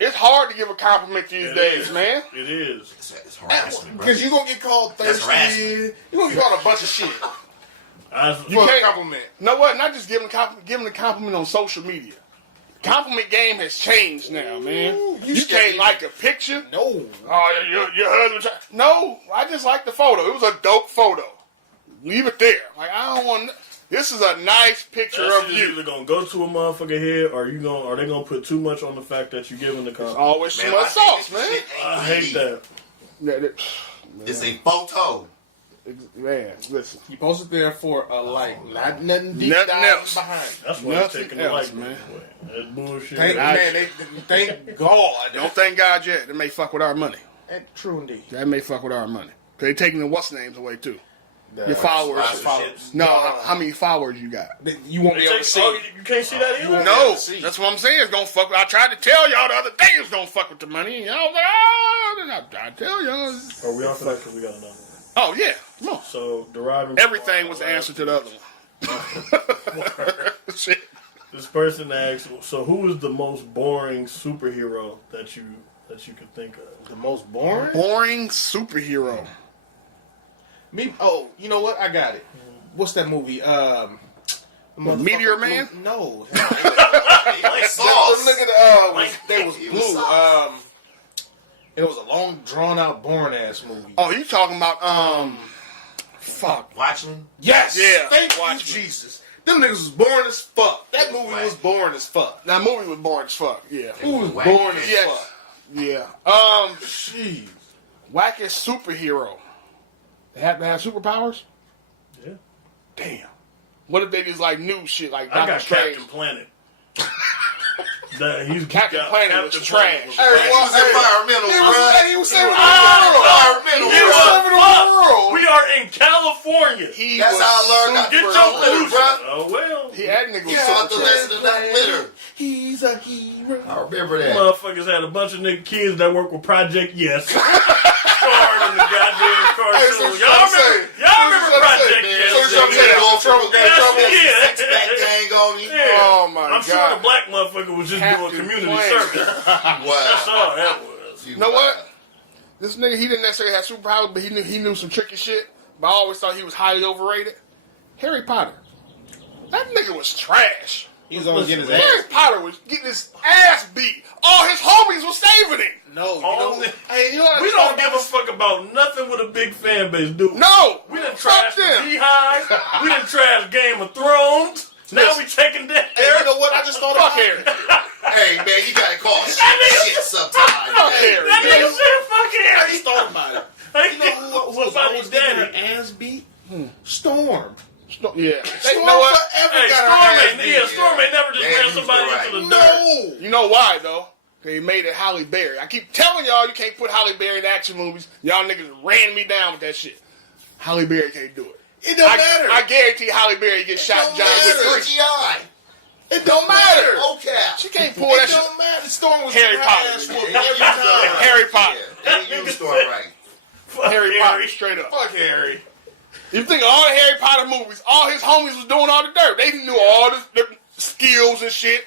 It's hard to give a compliment these days, man. It is. It's harassment, bro. Because you're going to get called thirsty. You're going to get called a bunch of shit. You can't compliment. You know what? Not just giving a compliment on social media. Compliment game has changed now, man. You can't like a picture. No. Oh, your husband. No, I just like the photo. It was a dope photo. Leave it there. Like, I don't want. This is a nice picture of you. Either gonna go to a motherfucker head, or are they gonna put too much on the fact that you're giving the compliment? Always too much sauce, man. I hate that. It's a photo. Man, listen. You posted there for a like, not nothing deep Nothing else behind. That's why I'm taking the else, like, man. That bullshit. Thank God. Don't thank God yet. They may fuck with our money. True indeed. That may fuck with our money. They taking the what's names away too. Your followers. Sponsorships. No, how many followers you got? You won't be able to see. Oh, you can't see that either? No, see. that's what I'm saying. It's gonna fuck with. I tried to tell y'all the other day it's gonna fuck with the money, and y'all was like, oh, I tell y'all. Are we off of that? Because we got another one. Oh yeah, come on. So, deriving... Everything was the answer to the other one. Shit. This person asks, so who is the most boring superhero that you could think of? The most boring? Boring superhero. Me? Oh, you know what? I got it. What's that movie? Meteor Man? No. Like sauce. Look at Like they was it blue. was sauce. It was a long, drawn out, boring ass movie. Oh, you talking about fuck. Watching? Yes. Yeah, Thank you, Watchmen. Jesus. Them niggas was boring as fuck. That movie was boring as fuck. That movie was boring as fuck. Yeah. Who was Whack. boring as Yes. fuck? Yeah. Jeez. Wackest superhero. They have to have superpowers? Yeah. Damn. What if they just like new shit like I Doctor got Strange? Captain Planet. Captain Planet was trash. Hey, He was environmental, He bro. was saving the world. Environmental, He was bro. saving the world. We are in California. He That's was how I learned not to Get super- your litter, pollution. bro. Oh, well. That nigga was You taught the super lesson trash. to not litter. He's a hero. I remember that. Motherfuckers had a bunch of nigga kids that work with Project Yes. Starring in the goddamn cartoon. so Y'all remember Project man. Yes? So nigga? I'm saying, Go trouble, from yeah. six-pack gang on you. Yeah. Oh my I'm sure God. the black motherfucker was just Captain doing community Planet. service. That's Wow. all that was. You know what? This nigga, he didn't necessarily have superpowers, but he knew some tricky shit. But I always thought he was highly overrated. Harry Potter. That nigga was trash. He was only getting his Harry ass. Potter was getting his ass beat. All his homies was saving him. No, you All know. the- Hey, you know what? We don't give a fuck about nothing with a big fan base, do we? No. We done Fuck trashed the them. Beehive. We done trashed Game of Thrones. Now we taking that. Hey, you know what? I just thought Fuck about Harry. Hey, man, you gotta call shit nigga- shit sometimes. Fuck Hey, Harry. That nigga man. said fuck I Harry. just thought about it. Hey, You know who what was about always his getting daddy? her ass beat? Storm. Yeah. Hey, Storm you know what? forever Hey, got Storm her ass ain't, beat. yeah, Storm ain't never just Yeah, ran he was somebody right. into the dirt. No. You know why, though? They made it Halle Berry. I keep telling y'all you can't put Halle Berry in action movies. Y'all niggas ran me down with that shit. Halle Berry can't do it. It don't matter. I guarantee Halle Berry gets shot in don't John Wick matter. 3. GI. It don't matter. Okay. She can't pull that It shit. don't matter. Storm was Harry getting her Potter, ass nigga. whooped every time. Harry Potter. Yeah, you was doing right. Fuck Harry Potter, straight up. Fuck Harry. You think of all the Harry Potter movies, all his homies was doing all the dirt. They knew all the skills and shit.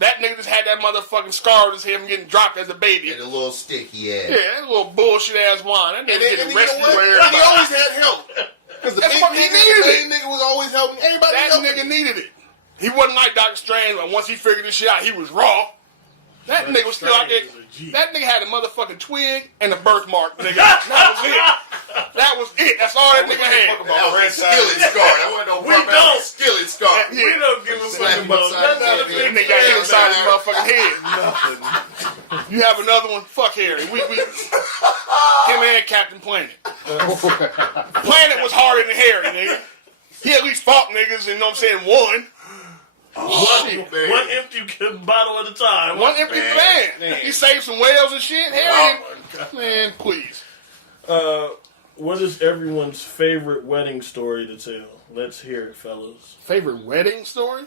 That nigga just had that motherfucking scar on his head from getting dropped as a baby. And a little stick he had. Yeah, that little bullshit ass wine. That nigga And getting you know rescued what? where And he everybody. always had help. Because the That's big what he nigga, needed the it. big nigga was always helping everybody. That helping. nigga needed it. He wasn't like Doctor Strange, but once he figured this shit out, he was raw. That nigga was still out there. Strange is a G. That nigga had a motherfucking twig and a birthmark, nigga. That was it. That was it. That's all that nigga had. That was a skillet scar. That wasn't no We rubber, that don't. was a skillet scar. Yeah. We don't give a Slap fuck him about upside nothing. the of head. the That big nigga got hit fan inside base. his motherfucking head. You have another one? Fuck Harry. Him and Captain Planet. Planet was harder than Harry, nigga. He at least fought niggas and, you know what I'm saying, won. Man. One empty bottle at a time. One empty fan. He saved some whales and shit. Harry, man, please. What is everyone's favorite wedding story to tell? Let's hear it, fellas. Favorite wedding story?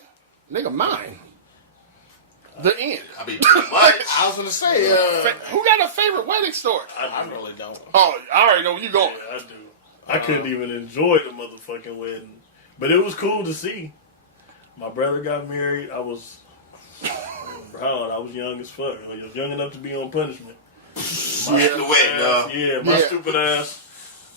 Nigga, mine. The end. I mean, pretty much. I was going to say, Who got a favorite wedding story? I really don't. Oh, I already know where you going. Yeah, I do. I couldn't even enjoy the motherfucking wedding. But it was cool to see. My brother got married. I was young as fuck. I was young enough to be on punishment. The wedding, dog. My Yeah. stupid ass.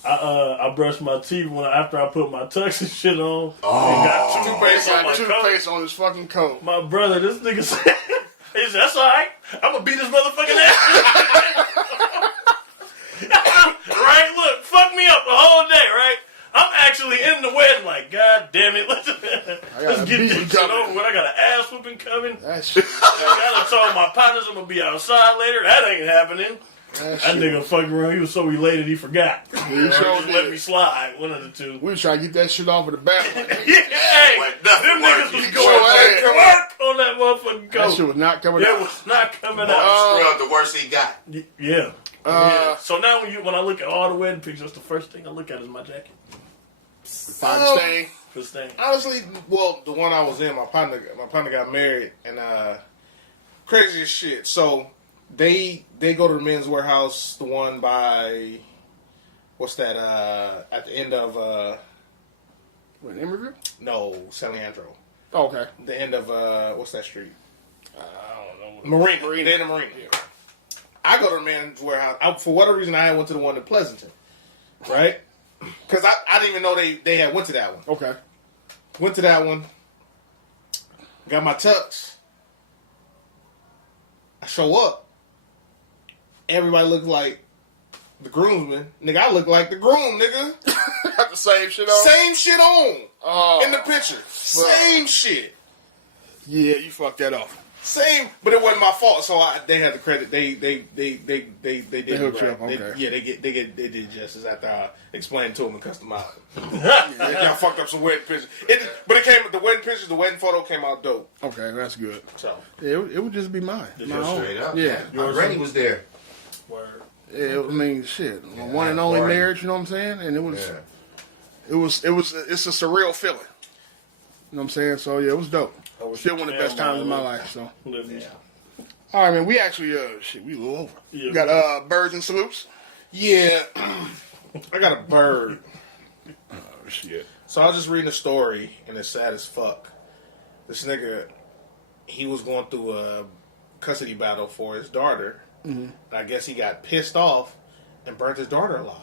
I brushed my teeth after I put my tux and shit on. Oh. And got He toothpaste on my coat. toothpaste on his fucking coat. My brother, this nigga said, he said, that's all right. I'm going to beat this motherfucking ass. Right? Look, fuck me up the whole day, right? I'm actually in the wedding like, God damn it. Let's get beat this you shit coming. over with. I got an ass whooping coming. That shit. I done told my partners I'm going to be outside later. That ain't happening. That That shit. nigga fucking around. He was so elated he forgot. He Or sure just let did. me slide. One of the two. We was trying to get that shit off of the back. Yeah, hey, Wait, nothing them niggas working. was You going sure back to had. work on that motherfucking That shit coat. was not coming It out. was not coming Boy, out. scrubbed the worst he got. Yeah. Yeah. So now when I look at all the wedding pictures, that's the first thing I look at is my jacket. Stain. Honestly, well, the one I was in, my partner got married, and crazy as shit. So they go to the Men's Warehouse, the one by what's that? At the end of What, Emerville? no, San Leandro. Oh, okay. The end of what's that street? I don't know. Marina. They in the Marina. Yeah. I go to the Men's Warehouse. For whatever reason, I went to the one in Pleasanton, right? Because I didn't even know they had went to that one. Okay. Went to that one. Got my tux. I show up. Everybody looked like the groomsman. Nigga, I look like the groom, nigga. Got the same shit on? Same shit on. In the picture. Same shit. Yeah, you fucked that off. Same, but it wasn't my fault. So they had the credit. They did They hooked you up, okay. They did justice after I explained to them and customized them. Y'all fucked up some wedding pictures. But it came the wedding pictures. The wedding photo came out dope. Okay, that's good. So it would just be mine. My own. Straight up. Yeah. My granny was there. Word. Yeah, I mean, shit. One and only marriage. You know what I'm saying? And it's a surreal feeling. You know what I'm saying? So yeah, it was dope. Still one of the best times of my life. So, all right, man. We actually, we a little over. Yeah. We got birds and salutes. yeah, I got a bird. Oh shit. So I was just reading a story, and it's sad as fuck. This nigga, he was going through a custody battle for his daughter. And I guess he got pissed off and burnt his daughter alive.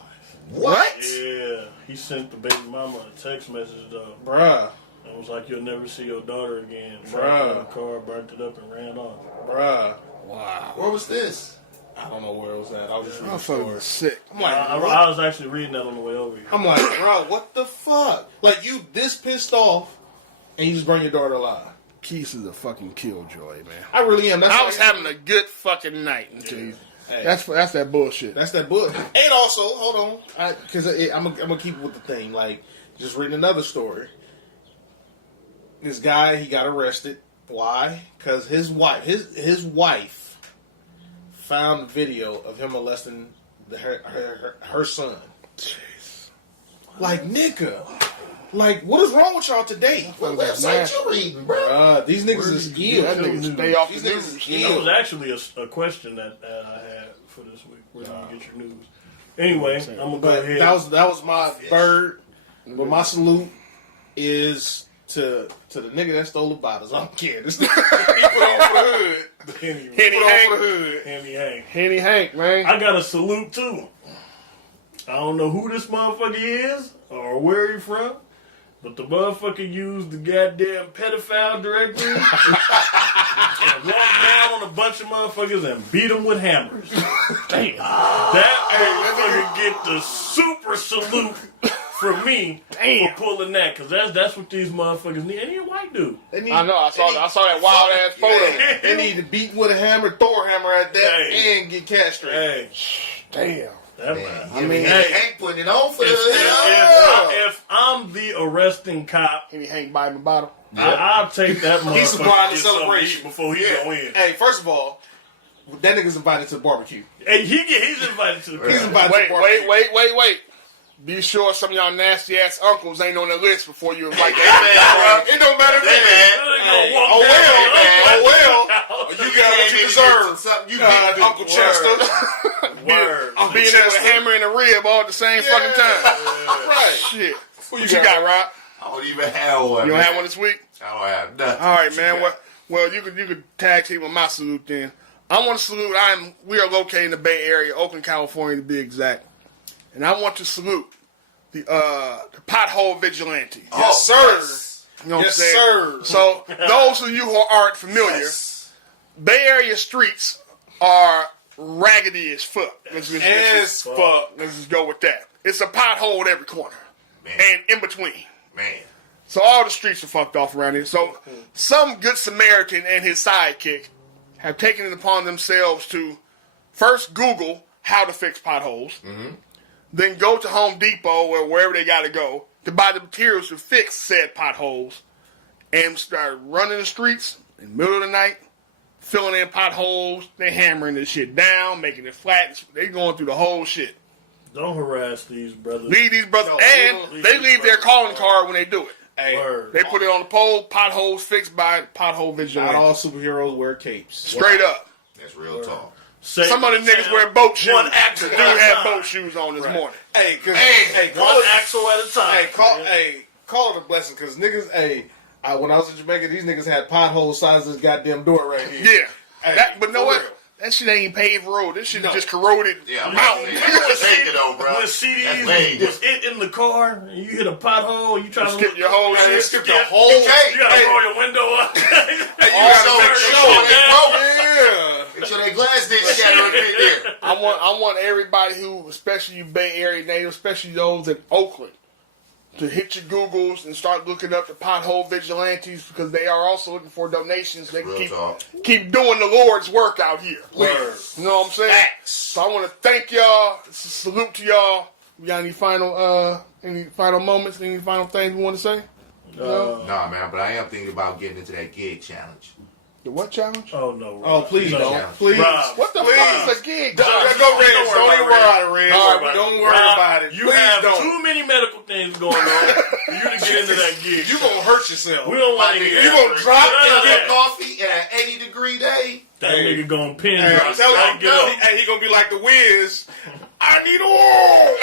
What? Yeah, he sent the baby mama a text message though. Bruh. It was like, you'll never see your daughter again. Bruh. In the car, burnt it up, and ran off. Bruh. Wow. Where was this? I don't know where it was at. I was just reading I'm the story. fucking sick. I'm like, I what? was actually reading that on the way over here. I'm like, bro, what the fuck? Like, you this pissed off, and you just burn your daughter alive. Keith is a fucking killjoy, man. I really am. That's I was having a good fucking night until you. Hey, That's that bullshit. that's that book. And also, hold on, because I'm gonna keep with the thing. Like, just reading another story. This guy, he got arrested. Why? Because his wife found video of him molesting her son. Jeez. Like, nigga. Like, what is wrong with y'all today? What website you reading, bro? These niggas is ill. That nigga stay off These the niggas news. is That was ill. actually a question that I had for this week. Where do you get your news? Anyway, I'm gonna go But ahead. that was my bird. But my salute is to the nigga that stole the bottles. I don't care. This nigga he put on for the hood. Henny, He put on for the hood. Hank. Henny Hank, man. I got a salute too. I don't know who this motherfucker is or where he from, but the motherfucker used the goddamn pedophile directory and walked down on a bunch of motherfuckers and beat them with hammers. Damn. That motherfucker get the super salute from me for pulling that, because that's what these motherfuckers need. And he a white dude. I know. I saw that wild ass photo. They need to beat with a hammer, throw a hammer at that, Hey. and get castrated. Hey, Damn. that Man, I mean, Hank putting it on for if I'm the arresting cop, Henny Hank buy him a bottle. I'll take that motherfucker He's supplying the to get something to celebration. eat before he go in. Hey, first of all, that nigga's invited to the barbecue. And he's invited to the He's crowd. invited to the barbecue. Wait. Be sure some of y'all nasty ass uncles ain't on the list before you invite that. It don't matter if They gonna walk down well, you got what you deserve. Something you didn't do. Uncle Chester. Word. Uncle Being there with a Chester. hammer and a rib all at the same fucking time. Right. Shit. Who What you got, Rob? I don't even have one. You don't man. have one this week? I don't have nothing. All right, man. Well, you could tag team with my salute then. I want to salute. We are located in the Bay Area, Oakland, California, to be exact, and I want to salute the pothole vigilante. Yes, sir. You know what I'm Yes, saying? sir. So those of you who aren't familiar, Yes. Bay Area streets are raggedy as fuck. Let's As fuck. just go with that. It's a pothole at every corner Man. and in between. Man. So all the streets are fucked off around here. So some good Samaritan and his sidekick have taken it upon themselves to first Google how to fix potholes, then go to Home Depot or wherever they got to go to buy the materials to fix said potholes, and start running the streets in the middle of the night, filling in potholes. They hammering this shit down, making it flat. They going through the whole shit. Don't harass these brothers. Leave these brothers, No, and they leave their calling card when they do it. Hey, Word. They put it on the pole. Potholes fixed by pothole not vigilante. all superheroes wear capes. Straight up. That's real talk. Say Some of the niggas wear boat shoes. One The axle dude at a had time. boat shoes on this morning. Hey, cause Hey, call One it, axle at a time. call it a blessing, cause niggas, when I was in Jamaica, these niggas had potholes size of this goddamn door right here. Yeah. Hey, But know for what? real. That shit ain't paved road. This shit No. is just corroded Yeah, I'm mountain. Take it though, bro. When That's CDs lame. was it in the car, and you hit a pothole, you try to Skip your whole Hey, shit. skip the Yeah. whole. You can't. You gotta Hey. roll your window up. You Also, gotta make make sure. sure they broke. Yeah. Make sure that glass didn't shatter up in there. I want everybody who, especially you Bay Area natives, especially those in Oakland, to hit your Googles and start looking up the pothole vigilantes because they are also looking for donations. They can Real talk. keep doing the Lord's work out here. Word. You know what I'm saying? Facts. So I want to thank y'all. Salute to y'all. You got any final moments? Any final things we want to say? No? Nah, man, but I am thinking about getting into that gig challenge. The what challenge? Oh no! Rob. Oh, please No. don't. Please. Rob. What the Please. fuck is a gig? Don't challenge? go, Reg. Don't worry Don't about even it, worry Reg. about it, Reg. Don't worry about Don't it. worry Rob, about it. You Please have don't. too many medical things going on for you to get into that gig. You gonna hurt yourself. We don't want My to nigga, get you gonna drop none and of Get that. coffee at an 80-degree day. That Hey. nigga gonna pin Hey, drop. I'm telling Not you, get up. he gonna be like the Wiz. I need oil.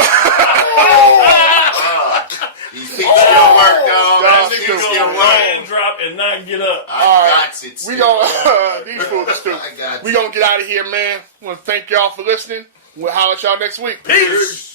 These feet still work, dog. That These nigga feet still gonna work. pin drop and not get up. I got it. We gonna these fools are I stupid. got We you. gonna get out of here, man. Want to thank y'all for listening. We'll holler at y'all next week. Peace.